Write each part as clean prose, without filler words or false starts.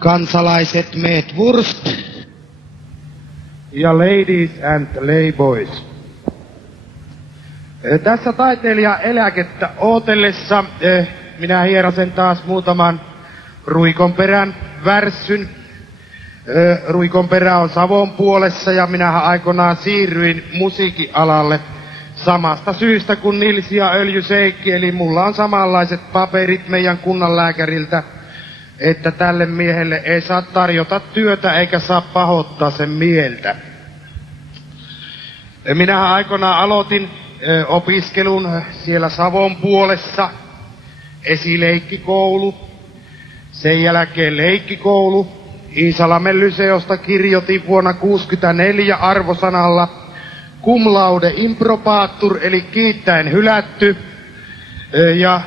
Kansalaiset Meetwurst ja ladies and layboys. Tässä taiteilija eläkettä ootellessa minä hierasen taas muutaman Ruikonperän värssyn. Ruikonperä on Savon puolessa ja minähän aikoinaan siirryin musiikialalle samasta syystä kuin Nils ja Öljyseikki, eli mulla on samanlaiset paperit meidän kunnanlääkäriltä, että tälle miehelle ei saa tarjota työtä eikä saa pahoittaa sen mieltä. Minähän aikoinaan aloitin opiskelun siellä Savon puolessa, esileikkikoulu, sen jälkeen leikkikoulu. Iisalmen lyseosta kirjoitin vuonna 1964 arvosanalla cum laude improbatur, eli kiittäen hylätty. Ja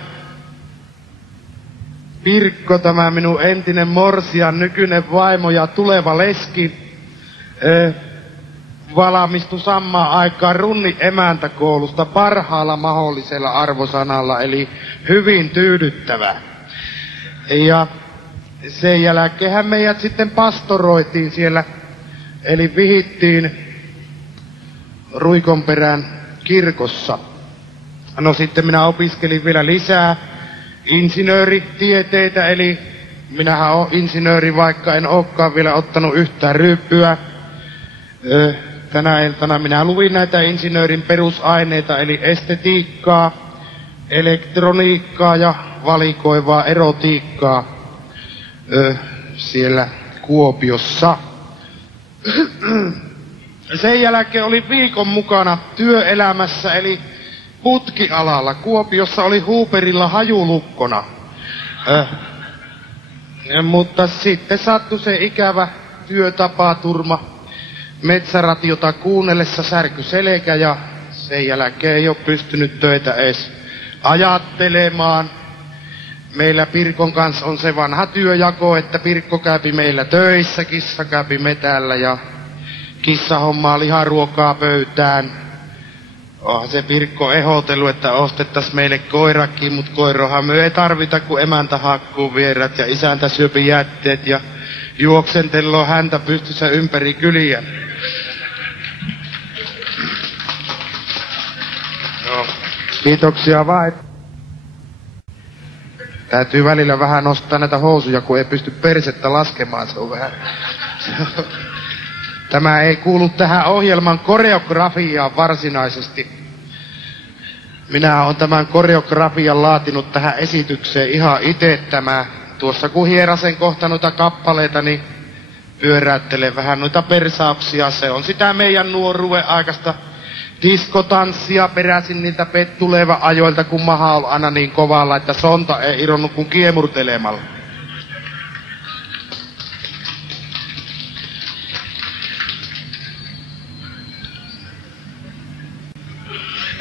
Pirkko, tämä minun entinen morsian, nykyinen vaimo ja tuleva leski, valmistui samaan aikaan Runnin emäntäkoulusta parhaalla mahdollisella arvosanalla, eli hyvin tyydyttävä. Ja sen jälkeenhän meidät sitten pastoroitiin siellä, eli vihittiin Ruikonperän kirkossa. No sitten minä opiskelin vielä lisää insinööritieteitä, eli minähän olen insinööri, vaikka en olekaan vielä ottanut yhtään ryyppyä. Tänä iltana minä luin näitä insinöörin perusaineita, eli estetiikkaa, elektroniikkaa ja valikoivaa erotiikkaa siellä Kuopiossa. Sen jälkeen oli viikon mukana työelämässä, eli putkialalla. Kuopiossa oli Huuperilla hajulukkona. Mutta sitten sattui se ikävä työtapaturma. Metsäratiota kuunnellessa särky selkä ja sen jälkeen ei ole pystynyt töitä edes ajattelemaan. Meillä Pirkon kanssa on se vanha työjako, että Pirkko käypi meillä töissä, kissa käypi metällä ja kissa hommaa liharuokaa pöytään. Onhan se Pirkko ehdotellut, että ostettais meille koirakin, mut koirohan me ei tarvita, kun emäntä hakkuu vierät ja isäntä syöpi jätteet ja juoksentelloo häntä pystyssä ympäri kyliä. No, kiitoksia vaan. Täytyy välillä vähän nostaa näitä housuja, kun ei pysty persettä laskemaan, se on vähän. Tämä ei kuulu tähän ohjelman koreografiaan varsinaisesti. Minä olen tämän koreografian laatinut tähän esitykseen ihan itse. Tuossa kun hierasen kohta noita kappaleita, niin pyöräyttelen vähän noita persauksia. Se on sitä meidän nuoruuden aikaista diskotanssia, peräisin niiltä pettuleva ajoilta, kun maha on aina niin kovalla, että sonta ei ironnut kuin kiemurtelemalla.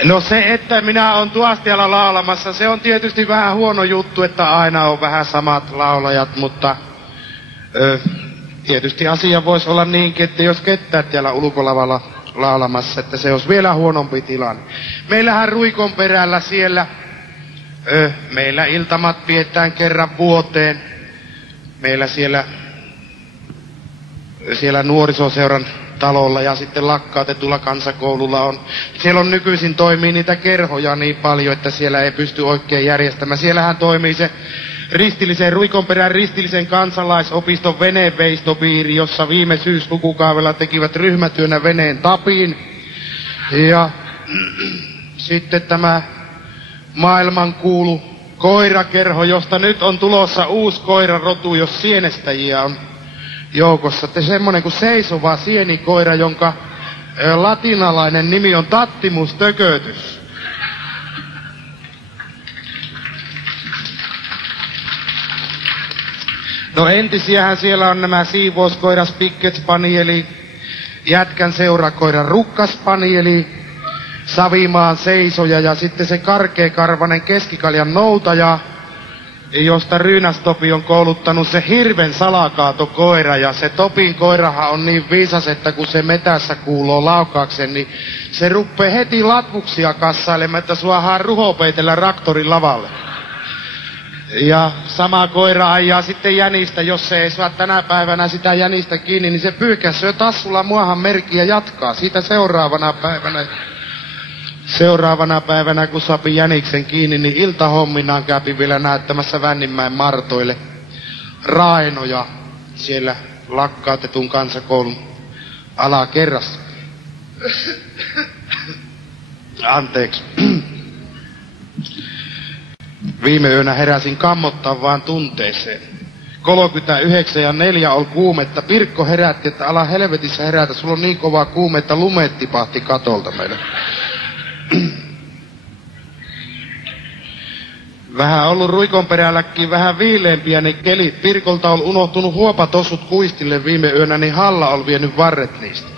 No se, että minä olen tuostialla laulamassa, se on tietysti vähän huono juttu, että aina on vähän samat laulajat, mutta tietysti asia voisi olla niinkin, että jos ketään täällä ulkolavalla laulamassa, että se olisi vielä huonompi tilanne. Meillähän Ruikonperällä siellä, meillä iltamat pidetään kerran vuoteen. Meillä siellä nuorisoseuran talolla ja sitten lakkautetulla kansakoululla on. Siellä on nykyisin toimii niitä kerhoja niin paljon, että siellä ei pysty oikein järjestämään. Siellähän toimii se Ruikonperän ristillisen kansalaisopiston veneveistopiiri, jossa viime syyslukukaudella tekivät ryhmätyönä veneen tapin. Ja sitten tämä maailmankuulu koirakerho, josta nyt on tulossa uusi koirarotu, jos sienestäjiä on joukossa. Että semmonen kuin seisova sienikoira, jonka latinalainen nimi on Tattimus tökötys. No entisiähän siellä on nämä siivouskoira Spicket Spanieli, jätkän seurakoira Rukkaspanieli, Savimaan seisoja ja sitten se karkeakarvanen keskikaljan noutaja, josta Ryynäs-Topi on kouluttanut se hirven salakaatokoira. Ja se Topin koirahan on niin viisas, että kun se metässä kuuluu laukauksen, niin se ruppee heti latvuksia kassailemaan, että suahaan ruhopeitellä raktorin lavalle. Ja sama koira ajaa sitten jänistä, jos se ei saa tänä päivänä sitä jänistä kiinni, niin se pyyhkäsee tassulla muahan merkki ja jatkaa siitä seuraavana päivänä, kun saapi jäniksen kiinni, niin iltahomminaan käypi vielä näyttämässä Vänninmäen Martoille rainoja siellä lakkautetun kansakoulun alakerrassa. Anteeksi. Viime yönä heräsin kammottavaan tunteeseen. 39 ja 4 oli kuumetta. Pirkko herätti, että ala helvetissä herätä. Sulla on niin kova kuume, että lumeet tipahti katolta meille. Vähän ollut Ruikonperälläkin vähän viileempiä ne kelit. Pirkolta on unohtunut huopatossut kuistille viime yönä, niin Halla on vienyt varret niistä.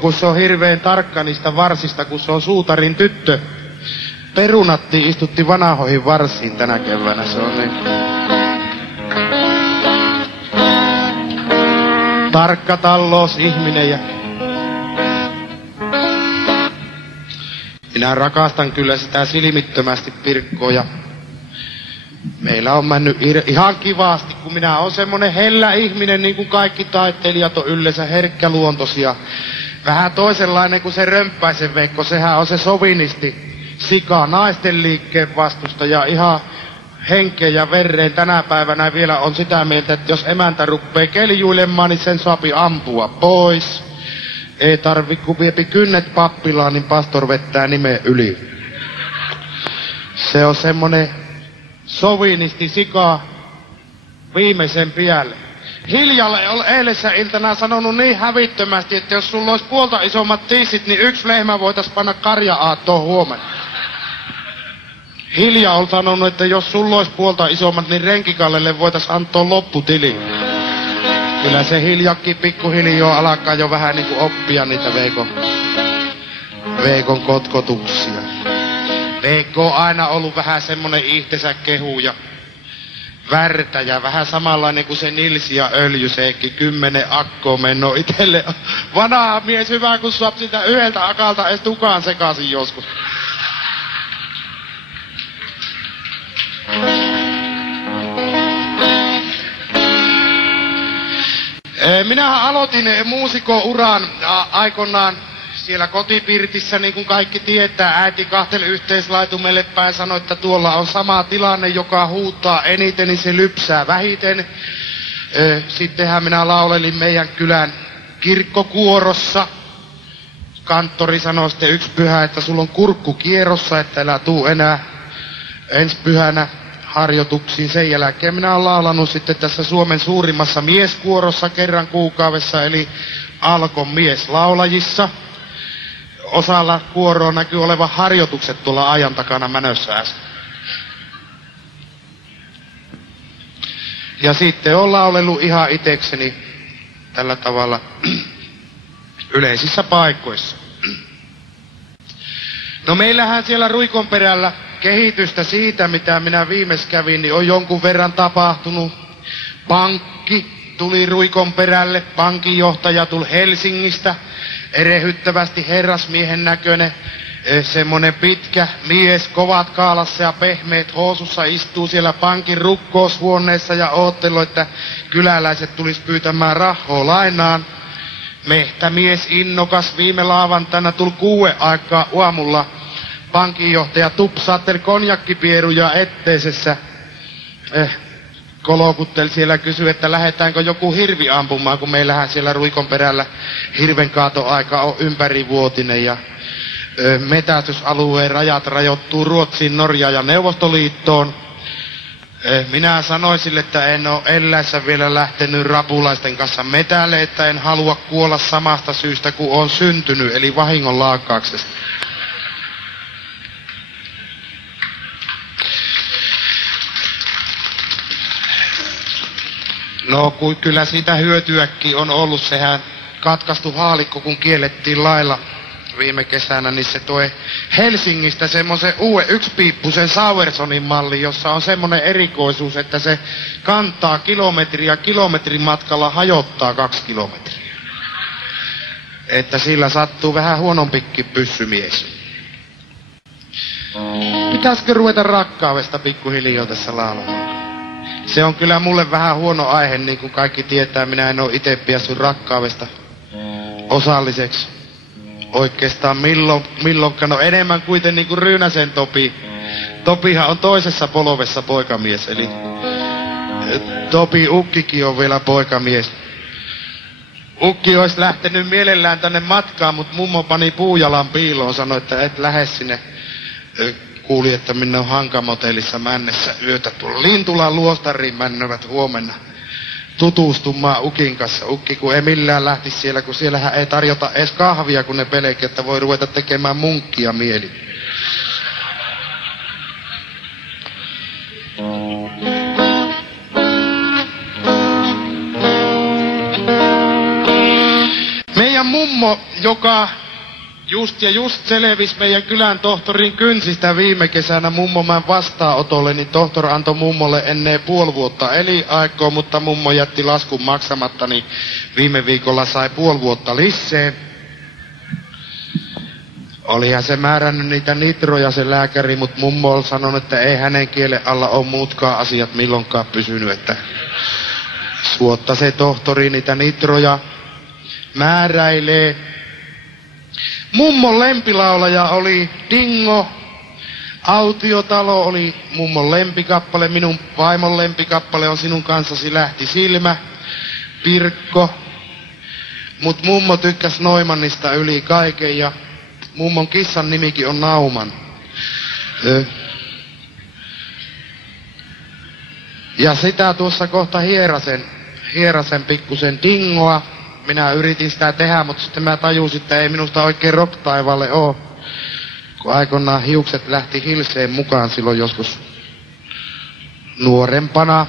Kun se on hirveän tarkka niistä varsista, kun se on suutarin tyttö. Perunatti istutti vanahoihin varsiin tänä keväänä, se on niin tarkka talloos ihminen ja minä rakastan kyllä sitä silmittömästi Pirkkoa ja meillä on mennyt ihan kivasti, kun minä olen semmonen hellä ihminen, niin kuin kaikki taiteilijat on yleensä herkkäluontoisia. Vähän toisenlainen kuin se Römppäisen Veikko, sehän on se sovinisti. Sika, naisten liikkeen vastustaja, ihan henkeen ja vereen tänä päivänä vielä on sitä mieltä, että jos emäntä ruppee keljuilemaan, niin sen saapi ampua pois. Ei tarvi, kun viepi kynnet pappilaan, niin pastor vettää nimen yli. Se on semmonen sovinisti sika viimeisen päälle. Hiljalle on eilisessä iltana sanonut niin hävittömästi, että jos sulla olisi puolta isommat tiisit, niin yksi lehmä voitais panna karja-aattoon huomenna. Hilja on sanonut, että jos sulla olisi puolta isommat, niin Renkikallelle voitais antaa lopputili. Kyllä se Hiljakin pikkuhiljaa alkaa jo vähän niinku oppia niitä Veikon kotkotuksia. Veikko on aina ollut vähän semmonen ihtensä kehu ja värtäjä, vähän samanlainen kuin se Nilsi ja Öljyseekki, 10 akkoa mennoo itelle. Vanha mies, hyvä kun saat sitä yhdeltä akalta edes tukaan sekaisin joskus. Minähän aloitin muusikon-uran aikoinaan siellä kotipirtissä, niin kuin kaikki tietää. Äiti kahteli yhteislaitumelle päin, sanoi, että tuolla on sama tilanne, joka huutaa eniten, niin se lypsää vähiten. Sittenhän minä laulelin meidän kylän kirkkokuorossa. Kanttori sanoi sitten yksi pyhä, että sulla on kurkku kierrossa, että älä tuu enää ensi pyhänä harjoituksiin. Sen jälkeen minä olen laulanut sitten tässä Suomen suurimmassa mieskuorossa kerran kuukaudessa, eli Alkon mieslaulajissa. Osalla kuoroa näkyy olevan harjoitukset tuolla ajan takana mänössä äsken. Ja sitten olen laulellut ihan itekseni tällä tavalla yleisissä paikoissa. No meillähän siellä Ruikonperällä kehitystä siitä, mitä minä viimeis kävin, niin on jonkun verran tapahtunut. Pankki tuli Ruikonperälle, pankinjohtaja tuli Helsingistä, erehyttävästi herrasmiehen näköinen, semmonen pitkä mies, kovat kaalassa ja pehmeät housussa istuu siellä pankin rukkoushuoneessa ja oottelu, että kyläläiset tulis pyytämään rahaa lainaan. Mehtämies innokas viime lauantaina tuli 6 aikaa aamulla. Pankinjohtaja tupsaatteli konjakkipieruja etteisessä. Kolokutteli siellä, kysyi, että lähdetäänkö joku hirvi ampumaan, kun meillähän siellä Ruikonperällä hirvenkaatoaika on ympärivuotinen ja metästysalueen rajat rajoittuu Ruotsiin, Norjaan ja Neuvostoliittoon. Minä sanoin sille, että en ole eläessä vielä lähtenyt rapulaisten kanssa metälle, että en halua kuolla samasta syystä kuin on syntynyt, eli vahingon laakkauksesta. No kyllä siitä hyötyäkin on ollut, sehän katkaistu haalikko, kun kiellettiin lailla viime kesänä, niin se toi Helsingistä semmoisen uuden yksipiippusen Sauersonin malli, jossa on semmoinen erikoisuus, että se kantaa kilometriä, kilometrin matkalla hajottaa 2 kilometriä. Että sillä sattuu vähän huonompikin pyssymies. Nyt pitäisikö ruveta rakkaudesta pikkuhiljaa tässä laulamaan? Se on kyllä mulle vähän huono aihe, niin kuin kaikki tietää. Minä en oo ite päässyt rakkaudesta osalliseksi. Oikeastaan milloinkaan. No enemmän kuitenkin niin kuin Ryynäsen Topi. Topihan on toisessa polvessa poikamies, eli Topi Ukkikin on vielä poikamies. Ukki olisi lähtenyt mielellään tänne matkaan, mutta mummo pani puujalan piiloon, sanoi, että et lähde sinne. Kuuli, että minne on Hankamotellissa männessä yötä. Tuolla Lintulan luostariin männövät huomenna tutustumaan Ukin kanssa. Ukki kun ei millään lähtisi siellä, kun siellähän ei tarjota edes kahvia, kun ne pelkää, että voi ruveta tekemään munkkia mieli. Meidän mummo, joka just selvisi meidän kylän tohtorin kynsistä viime kesänä mummomäen vastaanotolle, niin tohtor antoi mummolle ennen puoli vuotta elinaikoa, mutta mummo jätti laskun maksamatta, niin viime viikolla sai puoli vuotta lisää. Olihan se määrännyt niitä nitroja se lääkäri, mutta mummo on sanonut, että ei hänen kielen alla ole muutkaan asiat milloinkaan pysynyt, että suotta se tohtori niitä nitroja määräilee. Mummon lempilaulaja oli Dingo. Autiotalo oli mummon lempikappale. Minun vaimon lempikappale on Sinun kanssasi lähti silmä. Pirkko. Mut mummo tykkäs Noimannista yli kaiken ja mummon kissan nimikin on Nauman. Ja sitä tuossa kohta hierasen pikkusen Dingoa. Minä yritin sitä tehdä, mutta sitten mä tajusin, että ei minusta oikein rock-taivaalle oo. Kun aikoinaan hiukset lähti hilseen mukaan silloin joskus nuorempana.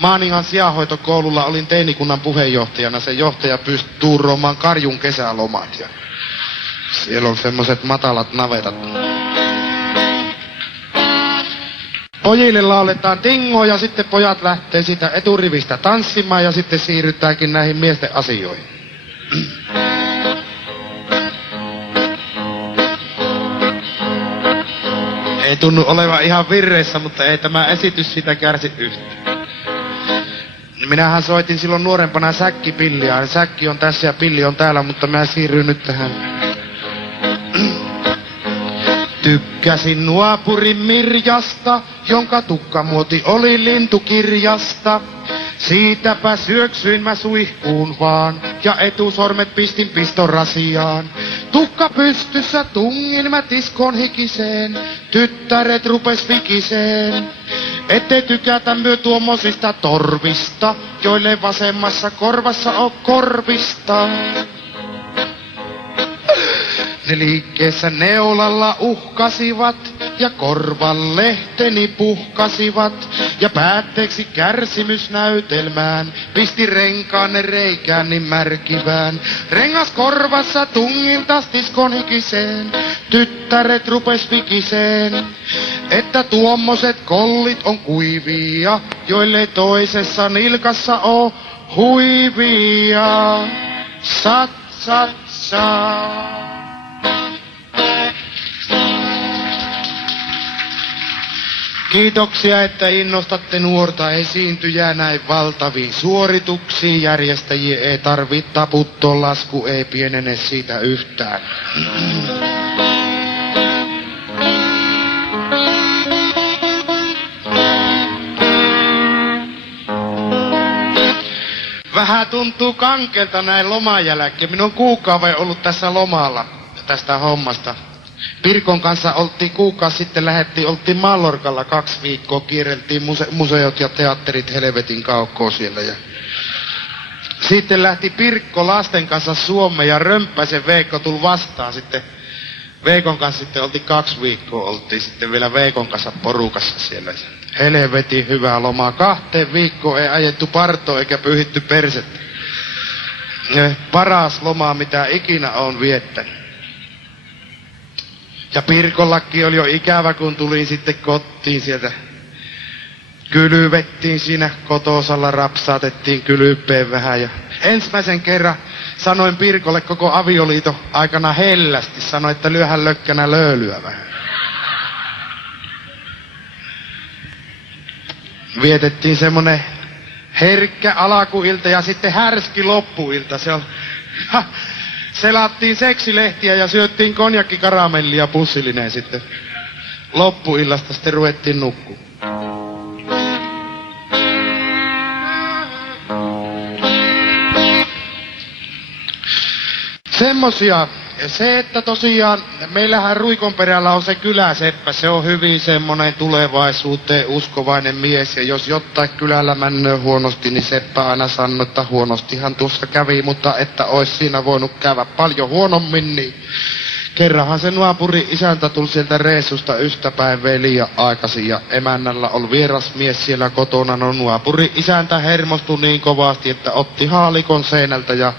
Maaningan sianhoitokoululla olin teinikunnan puheenjohtajana. Se johtaja pystyi tuuroamaan Karjun kesälomat. Ja siellä on semmoset matalat navetat. Pojille lauletaan Dingo ja sitten pojat lähtee siitä eturivistä tanssimaan ja sitten siirrytäänkin näihin miesten asioihin. Ei tunnu olevan ihan virreissä, mutta ei tämä esitys sitä kärsi yhtään. Minähän soitin silloin nuorempana säkkipilliä. Säkki on tässä ja pilli on täällä, mutta mä siirryn nyt tähän. Tykkäsin nuopurin Mirjasta, jonka tukkamuoti oli lintukirjasta. Siitäpä syöksyin mä suihkuun vaan, ja etusormet pistin pistorasiaan. Tukka pystyssä tungin mä tiskon hikiseen, tyttäret rupes vikiseen. Ettei tykätä myö tuommoisista torvista, joille vasemmassa korvassa on korvista. Ne liikkeessä neulalla uhkasivat ja korvan lehteni puhkasivat. Ja päätteeksi kärsimysnäytelmään pisti renkaanne reikään niin märkivään. Rengas korvassa tungin taas tiskon hikiseen, tyttäret rupes vikiseen. Että tuommoiset kollit on kuivia, joille toisessa nilkassa oo huivia. Sat, sat, sat. Kiitoksia, että innostatte nuorta esiintyjää näin valtaviin suorituksiin. Järjestäjiä ei tarvitse taputtua, lasku ei pienene siitä yhtään. Vähän tuntuu kankelta näin loman jälkeen. Minun on kuukauden ollut tässä lomalla tästä hommasta. Pirkon kanssa oltiin kuukausi sitten, oltiin Mallorcalla 2 viikkoa, kierreltiin museot ja teatterit helvetin kaukkoa siellä. Ja sitten lähti Pirkko lasten kanssa Suomeen ja Römppäisen Veikko tuli vastaan sitten. Veikon kanssa sitten oltiin 2 viikkoa, oltiin sitten vielä Veikon kanssa porukassa siellä. Helvetin hyvää lomaa. 2 viikkoa ei ajettu partoa eikä pyyhitty persettä. Paras lomaa mitä ikinä on viettänyt. Ja Pirkollakin oli jo ikävä, kun tuli sitten kotiin sieltä. Kylvettiin siinä kotosalla, rapsaatettiin kylpeen vähän. Ja ensimmäisen kerran sanoin Pirkolle koko avioliiton aikana hellästi. Sanoin, että lyöhän lökkänä löylyä vähän. vietettiin semmonen herkkä alakuilta ja sitten härski loppuilta. Se on, selattiin seksilehtiä ja syöttiin konjakkikaramellia pussillineen sitten. Loppuillasta sitten ruvettiin nukkuu. Semmosia. Se, että tosiaan meillähän Ruikonperällä on se kyläseppä, se on hyvin semmonen tulevaisuuteen uskovainen mies. Ja jos jotain kylällä männöö huonosti, niin seppä aina sanoo, että huonostihan tuossa kävi, mutta että ois siinä voinut käydä paljon huonommin, niin kerranhan se naapuri isäntä tuli sieltä reissusta ystäpäiveen liian aikaisin ja emännällä oli vieras mies siellä kotona. No naapuri isäntä hermostui niin kovasti, että otti haalikon seinältä ja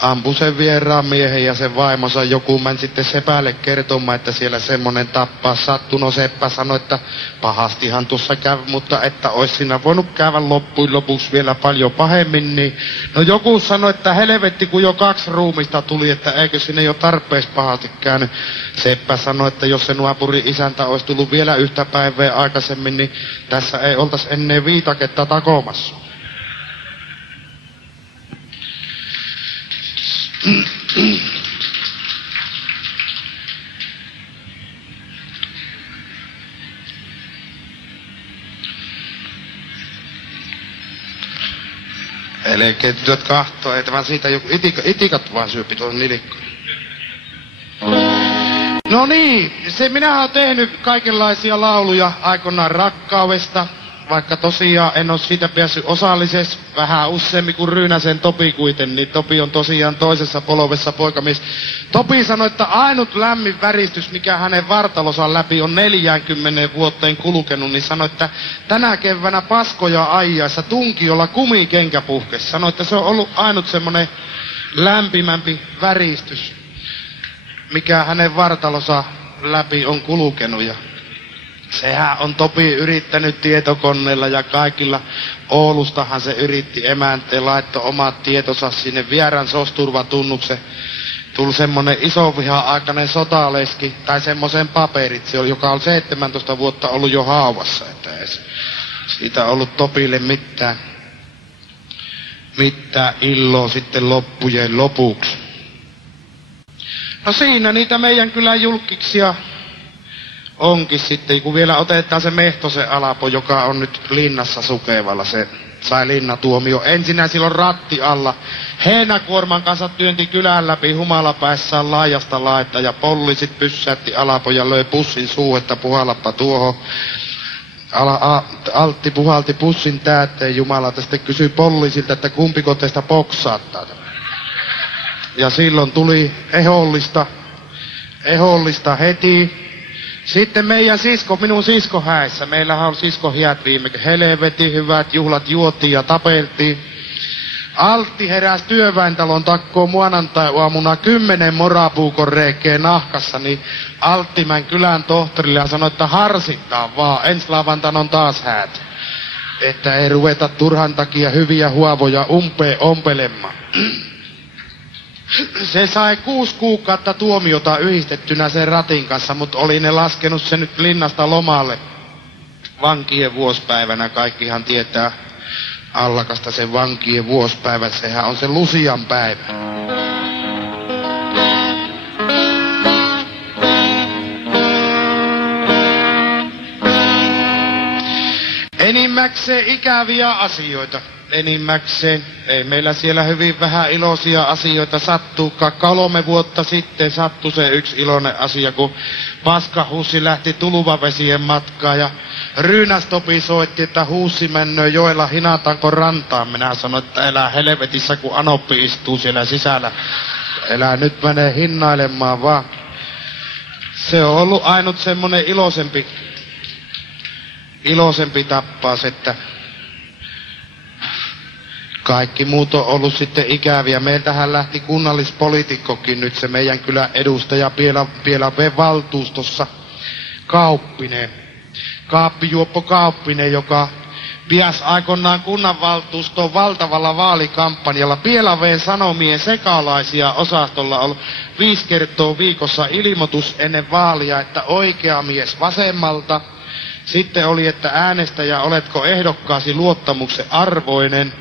ampui sen vieraan miehen ja sen vaimonsa. Joku meni sitten sepälle kertomaan, että siellä semmonen tappaa sattunut. Seppä sanoi, että pahastihan tuossa kävi, mutta että ois siinä voinut käydä loppujen lopuksi vielä paljon pahemmin. Niin no joku sanoi, että helvetti kun jo 2 ruumista tuli, että eikö sinne jo tarpeeksi pahasti käynyt. Seppä sanoi, että jos se naapuri isäntä olisi tullut vielä yhtä päivää aikaisemmin, niin tässä ei oltais ennen viitaketta takomassa. Elkeet tytöt kahtoo, että vaan siitä joku itikat vaan syöpi tuon nilikkoon. No niin, minä oon tehnyt kaikenlaisia lauluja aikoinaan rakkaudesta. Vaikka tosiaan en oo siitä päässyt osalliseksi vähän useammin kuin Ryynäsen Topi kuiten, niin Topi on tosiaan toisessa polvessa poikamies. Topi sanoi, että ainut lämmin väristys, mikä hänen vartalonsa läpi on 40 vuoteen kulkenut, niin sanoi, että tänä keväänä paskoja aijaessa tunkiolla kumikenkä puhkesi. Sanoi, että se on ollut ainut semmonen lämpimämpi väristys, mikä hänen vartalonsa läpi on kulkenut. Ja sehän on Topi yrittänyt tietokoneella ja kaikilla. Oulustahan se yritti emänteen, laittoi omat tietonsa sinne vieraan sosturvatunnuksen. Tuli semmonen isoviha-aikainen sotaleski tai semmoisen paperit, joka on 17 vuotta ollut jo haavassa. Että ei siitä ollut Topille mitään illoa sitten loppujen lopuksi. No siinä niitä meidän kylän julkkiksia onkin sitten, kun vielä otetaan se Mehtosen Alapo, joka on nyt linnassa Sukevalla. Se sai linnatuomio. Ensinnä silloin ratti alla. Heinäkuorman kanssa työnti kylän läpi humalapäissään laajasta laetta ja poliisit pyssäytti Alapo ja löi pussin suuhun, että puhallappa tuohon. Altti puhalti pussin täyteen jumalata, sitten kysyi poliisilta, että kumpiko teistä boksaattaa. Ja silloin tuli ehollista heti. Sitten meidän minun sisko häissä. Meillähän on siskohiät viime. Helvetin hyvät juhlat juotiin ja tapeltiin. Altti heräsi työväentalon takkoon maanantai-aamuna 10 morapuukon reikkeä nahkassa, niin Alttimän kylän tohtorille ja sanoi, että harsittaa vaan, ensi lauantaina on taas häät. Että ei ruveta turhan takia hyviä huovoja ompelemaan. Se sai 6 kuukautta tuomiota yhdistettynä sen ratin kanssa, mutta oli ne laskenut sen nyt linnasta lomalle vankien vuosipäivänä. Kaikkihan tietää Allakasta sen vankien vuosipäivät, sehän on se Lusian päivä. Enimmäkseen ikäviä asioita. Enimmäkseen. Ei meillä siellä hyvin vähän iloisia asioita sattuukaan. 3 vuotta sitten sattui se yksi iloinen asia, kun paskahussi lähti Tuluvavesien matkaan ja Ryynästopi soitti, että huussi mennöö joella, hinataanko rantaan. Minä sanoin, että elää helvetissä, kun Anoppi istuu siellä sisällä. Elää nyt menee hinnailemaan vaan. Se on ollut ainut semmonen iloisempi tappaus, että kaikki muut on ollut sitten ikäviä. Meiltähän lähti kunnallispoliitikkokin nyt, se meidän kylän edustaja Pielaven valtuustossa, Kauppinen. Kaappijuoppo Kauppinen, joka piäs aikoinaan kunnanvaltuustoon valtavalla vaalikampanjalla. Pielaveen Sanomien sekalaisia osastolla on 5 kertaa viikossa ilmoitus ennen vaalia, että oikea mies vasemmalta, Sitten oli, että äänestäjä, oletko ehdokkaasi luottamuksen arvoinen.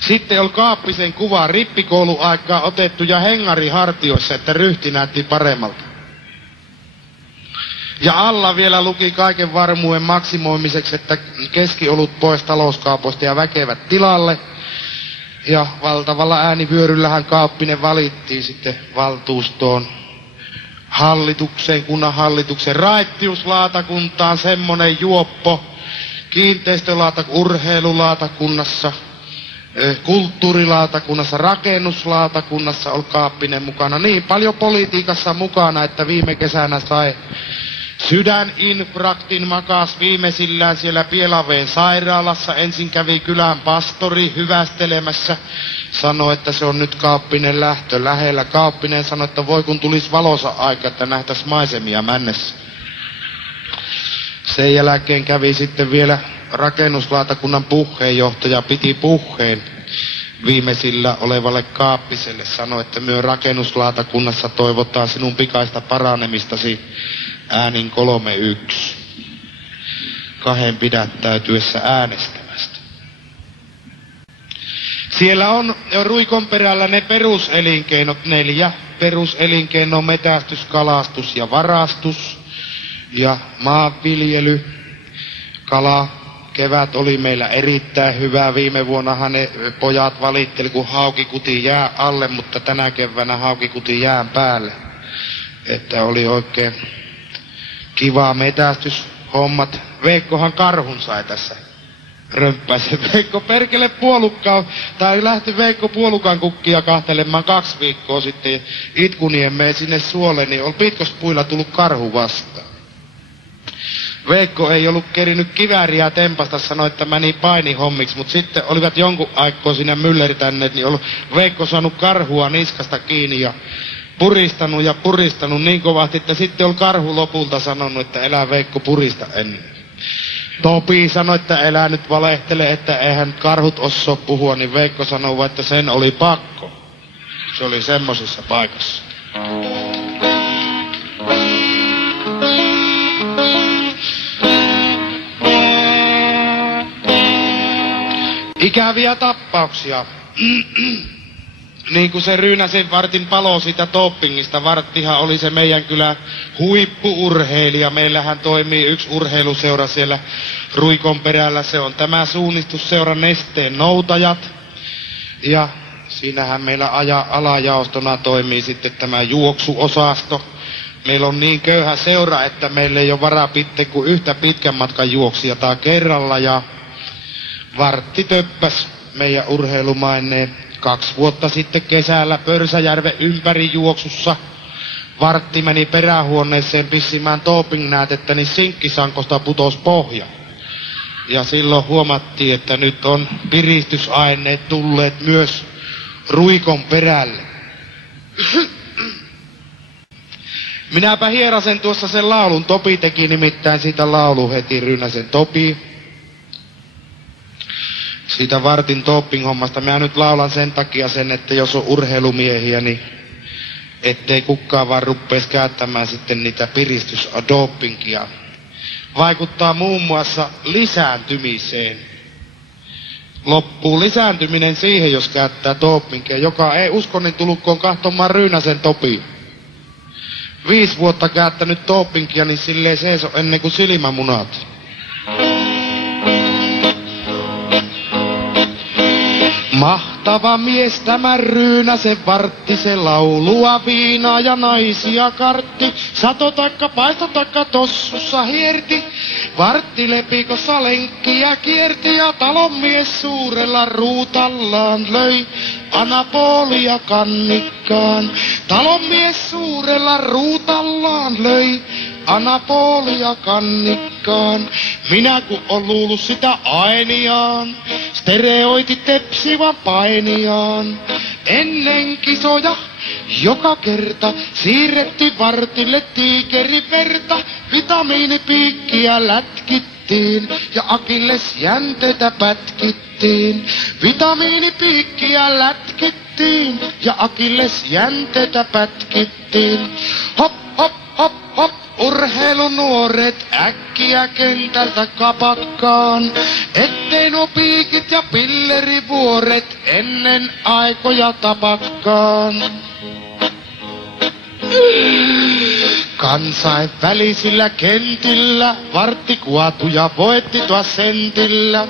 Sitten oli Kaappisen kuva rippikouluaikaa otettu ja hengari hartioissa, että ryhti näytti paremmalta. Ja alla vielä luki kaiken varmuuden maksimoimiseksi, että keskiolut pois talouskaupoista ja väkevät tilalle. Ja valtavalla äänivyöryllähän Kaappinen valittiin sitten valtuustoon, hallitukseen, kunnanhallituksen raittiuslautakuntaan, semmonen juoppo, urheilulautakunnassa, kulttuurilautakunnassa, rakennuslautakunnassa oli Kaappinen mukana. Niin paljon politiikassa mukana, että viime kesänä sai sydäninfraktin, makas viimeisillään siellä Pielaveen sairaalassa. Ensin kävi kylän pastori hyvästelemässä. Sanoi, että se on nyt Kaappinen lähtö lähellä. Kaappinen sanoi, että voi kun tulisi valosa aika, että nähtäisi maisemia mennessä. Sen jälkeen kävi sitten vielä rakennuslautakunnan puheenjohtaja, piti puheen viimeisillä olevalle Kaappiselle. Sanoi, että myö rakennuslautakunnassa toivotaan sinun pikaista paranemistasi äänin 3-1. 2 pidättäytyessä äänestämästä. Siellä on Ruikon perällä ne peruselinkeinot, 4 peruselinkeino: metästys, kalastus ja varastus ja maanviljely, kala. Kevät oli meillä erittäin hyvä. Viime vuonnahan ne pojat valitteli, kun hauki kuti jää alle, mutta tänä keväänä hauki kuti jään päälle. Että oli oikein kiva metästyshommat. Veikkohan karhun sai tässä römppäisen. Veikko perkele puolukkaan, tai lähti Veikko puolukan kukkia kahtelemaan 2 viikkoa sitten Itkuniemeen sinne suolle, niin oli pitkospuilla tullut karhu vastaan. Veikko ei ollut kerinyt kivääriä tempasta, sanoi, että meni painihommiksi, mutta sitten olivat jonkun aikaa siinä myllertänneet, niin oli Veikko saanut karhua niskasta kiinni ja puristanut niin kovasti, että sitten oli karhu lopulta sanonut, että elää Veikko, purista ennen. Topi sanoi, että elää nyt valehtele, että eihän karhut osaa puhua, niin Veikko sanoi, että sen oli pakko. Se oli semmosessa paikassa. Ikäviä tappauksia. Niin kuin se Ryynäsen Vartin palo siitä dopingista. Varttihan oli se meidän kyllä huippu-urheilija. Meillähän toimii yksi urheiluseura siellä Ruikon perällä. Se on tämä suunnistusseura Nesteen Noutajat. Ja siinähän meillä alajaostona toimii sitten tämä juoksuosasto. Meillä on niin köyhä seura, että meillä ei ole varaa pitää kuin yhtä pitkän matkan juoksijaa kerralla. Ja Vartti töppäs meidän urheilumaineen 2 vuotta sitten kesällä Pörsäjärven ympärijuoksussa. Vartti meni perähuoneeseen pissimään dopingnäytettä, niin sinkkisankosta putosi pohja. Ja silloin huomattiin, että nyt on piristysaineet tulleet myös Ruikon perälle. Minäpä hierasen tuossa sen laulun. Topi teki nimittäin siitä laulu heti, Ryynäsen Topi. Siitä Vartin doping-hommasta. Mä nyt laulan sen takia sen, että jos on urheilumiehiä, niin ettei kukaan vaan ruppeisi käyttämään sitten niitä piristysdopingia. Vaikuttaa muun muassa lisääntymiseen. Loppuu lisääntyminen siihen, jos käyttää dopingia. Joka ei usko, niin tulukkoon kahtomaan Ryynäsen Topi. 5 vuotta käyttänyt dopingia, niin silleen seiso ennen kuin silmämunat. Mahtava mies tämä Ryynäsen Vartti, se laulua, viinaa ja naisia kartti. Sato taikka paisto taikka tossussa hierti, Vartti lepikossa lenkkiä kierti ja talonmies suurella ruutallaan löi anabolia kannikkaan. Talonmies suurella ruutallaan löi anabolia kannikkaan. Minä kun on luullut sitä ainiaan, stereoitit tepsivän painiaan. Ennen kisoja joka kerta siirretty Vartille tiikerin verta. Vitamiinipiikkiä lätkittiin ja akillesjänteitä pätkittiin. Vitamiinipiikkiä lätkittiin ja akillesjänteitä pätkittiin. Hop, hop, hop, hop. urheilunuoret äkkiä kentältä kapakkaan, ettei nuo piikit ja pillerivuoret ennen aikoja tapakkaan. Kansainvälisillä kentillä varttikuatuja voitti taas sentillä.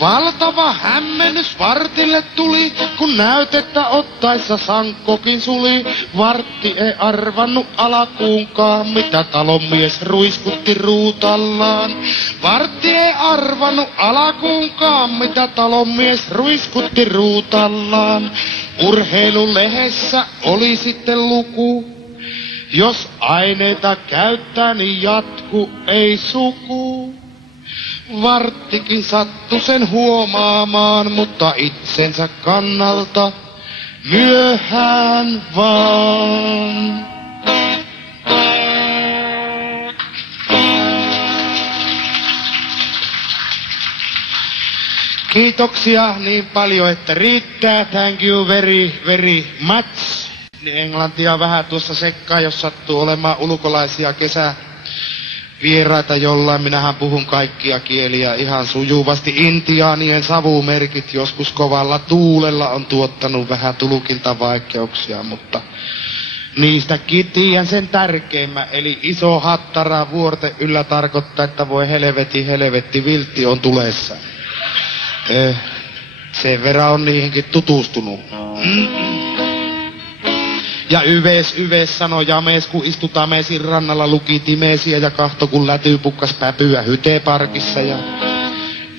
Valtava hämmennys vartille tuli, kun näytettä ottaessa sankkokin suli. Vartti ei arvannut alakuunkaan, mitä talonmies ruiskutti ruutallaan. Vartti ei arvannut alakuunkaan, mitä talonmies ruiskutti ruutallaan. Urheilulehdessä oli sitten luku. Jos aineita käyttää, niin jatku ei suku. Varttikin sattui sen huomaamaan, mutta itsensä kannalta myöhään vaan. Kiitoksia niin paljon, että riittää. Thank you very, very much. Englantia vähän tuossa sekkaan, jos sattuu olemaan ulkolaisia kesävieraita jollain. Minähän puhun kaikkia kieliä ihan sujuvasti. Intiaanien savumerkit joskus kovalla tuulella on tuottanut vähän tulkinta vaikeuksia, mutta niistäkin tiedän sen tärkeimmän. Eli iso hattara vuorten yllä tarkoittaa, että voi helvetti, viltti on tulessa. Sen verran on niihinkin tutustunut. Ja yves sanoi jamees, kun istutaan meesin rannalla, luki timeesiä ja kahto, kun lätyy pukkas päpyä hyteparkissa. Ja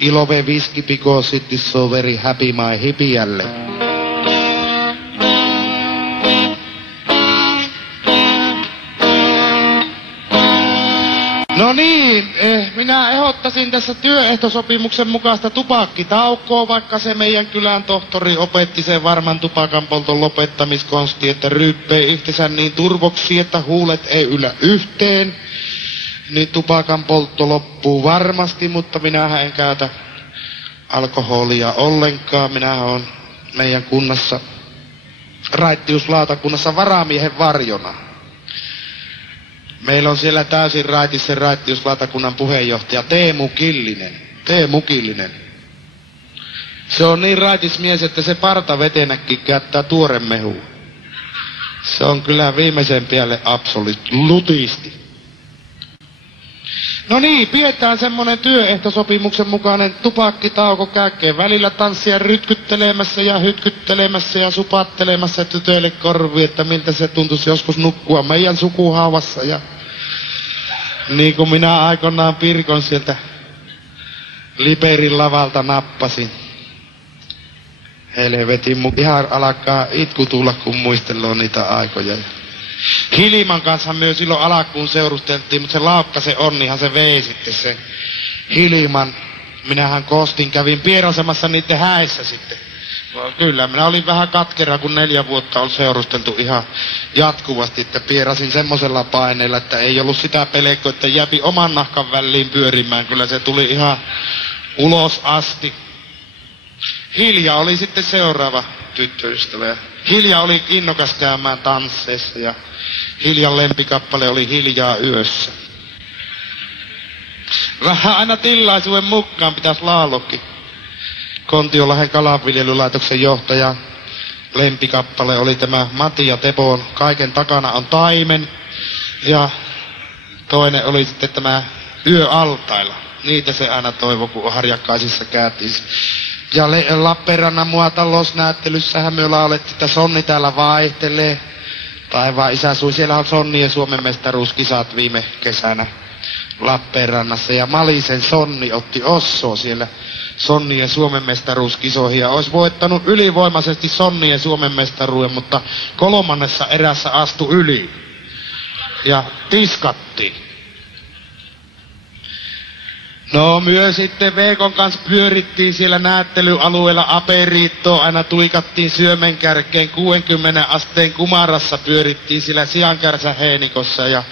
ilove viski piko sitti so very happy my hipiälle. No niin, minä ehdottaisin tässä työehtosopimuksen mukaista tupakkitaukoa, vaikka se meidän kylän tohtori opetti sen varman tupakan polton lopettamiskonsti, että ryyppee itsensä niin turvoksi, että huulet ei yllä yhteen. Niin tupakan poltto loppuu varmasti, mutta minähän en käytä alkoholia ollenkaan. Minähän on meidän kunnassa, raittiuslautakunnassa varamiehen varjona. Meillä on siellä täysin raitissa raittiuslautakunnan puheenjohtaja Teemu Killinen. Se on niin raitis mies, että se partavetenäkin käyttää tuore mehu. Se on kyllä viimeisen päälle absoluutisti. No niin, pidetään semmonen työehtosopimuksen mukainen tupakkitauko käykkeen välillä tanssia rytkyttelemässä ja hytkyttelemässä ja supattelemassa tytöille korviin, että miltä se tuntuisi joskus nukkua meidän sukuhaavassa. Ja niin kuin minä aikanaan Pirkon sieltä Liperin lavalta nappasin. Helvetin, ihan alkaa itku tulla, kun muistellaan niitä aikoja. Hiliman kanssa myös silloin alkuun seurusteltiin, mutta se Laukkasen Onnihan se vei sitten se Hiliman. Minähän kostin, kävin pierosemassa niiden häissä sitten. Kyllä, minä olin vähän katkera, kun 4 vuotta on seurusteltu ihan jatkuvasti, että pierasin semmosella paineella, että ei ollut sitä pelekkoa, että jäpi oman nahkan väliin pyörimään. Kyllä se tuli ihan ulos asti. Hilja oli sitten seuraava tyttöystävä. Hilja oli innokas käymään tansseissa ja Hiljan lempikappale oli Hiljaa yössä. Vähän aina tilaisuuden mukaan pitäisi laulokki. Kontiolahden kalanviljelylaitoksen johtaja lempikappale oli tämä Matti ja Tepon Kaiken takana on taimen. Ja toinen oli sitten tämä Yö altailla. Niitä se aina toivoi, kun harjakkaisissa käytiin. Ja Lappeenrannan muatalousnäyttelyssähän me laulettiin, että Sonni täällä vaihtelee. Taivaan isä sui, siellä on Sonnien Suomen mestaruuskisat viime kesänä Lappeenrannassa. Ja Malisen Sonni otti Ossoa siellä Sonnien Suomen mestaruuskisoihin. Ja olisi voittanut ylivoimaisesti Sonnien Suomen mestaruuden, mutta 3. erässä astui yli. Ja tiskattiin. No myös sitten Veekon kanssa pyörittiin siellä näyttelyalueella aperiittoa, aina tuikattiin syömenkärkeen 60 asteen kumarassa, pyörittiin siellä Siankärsän Heinikossa ja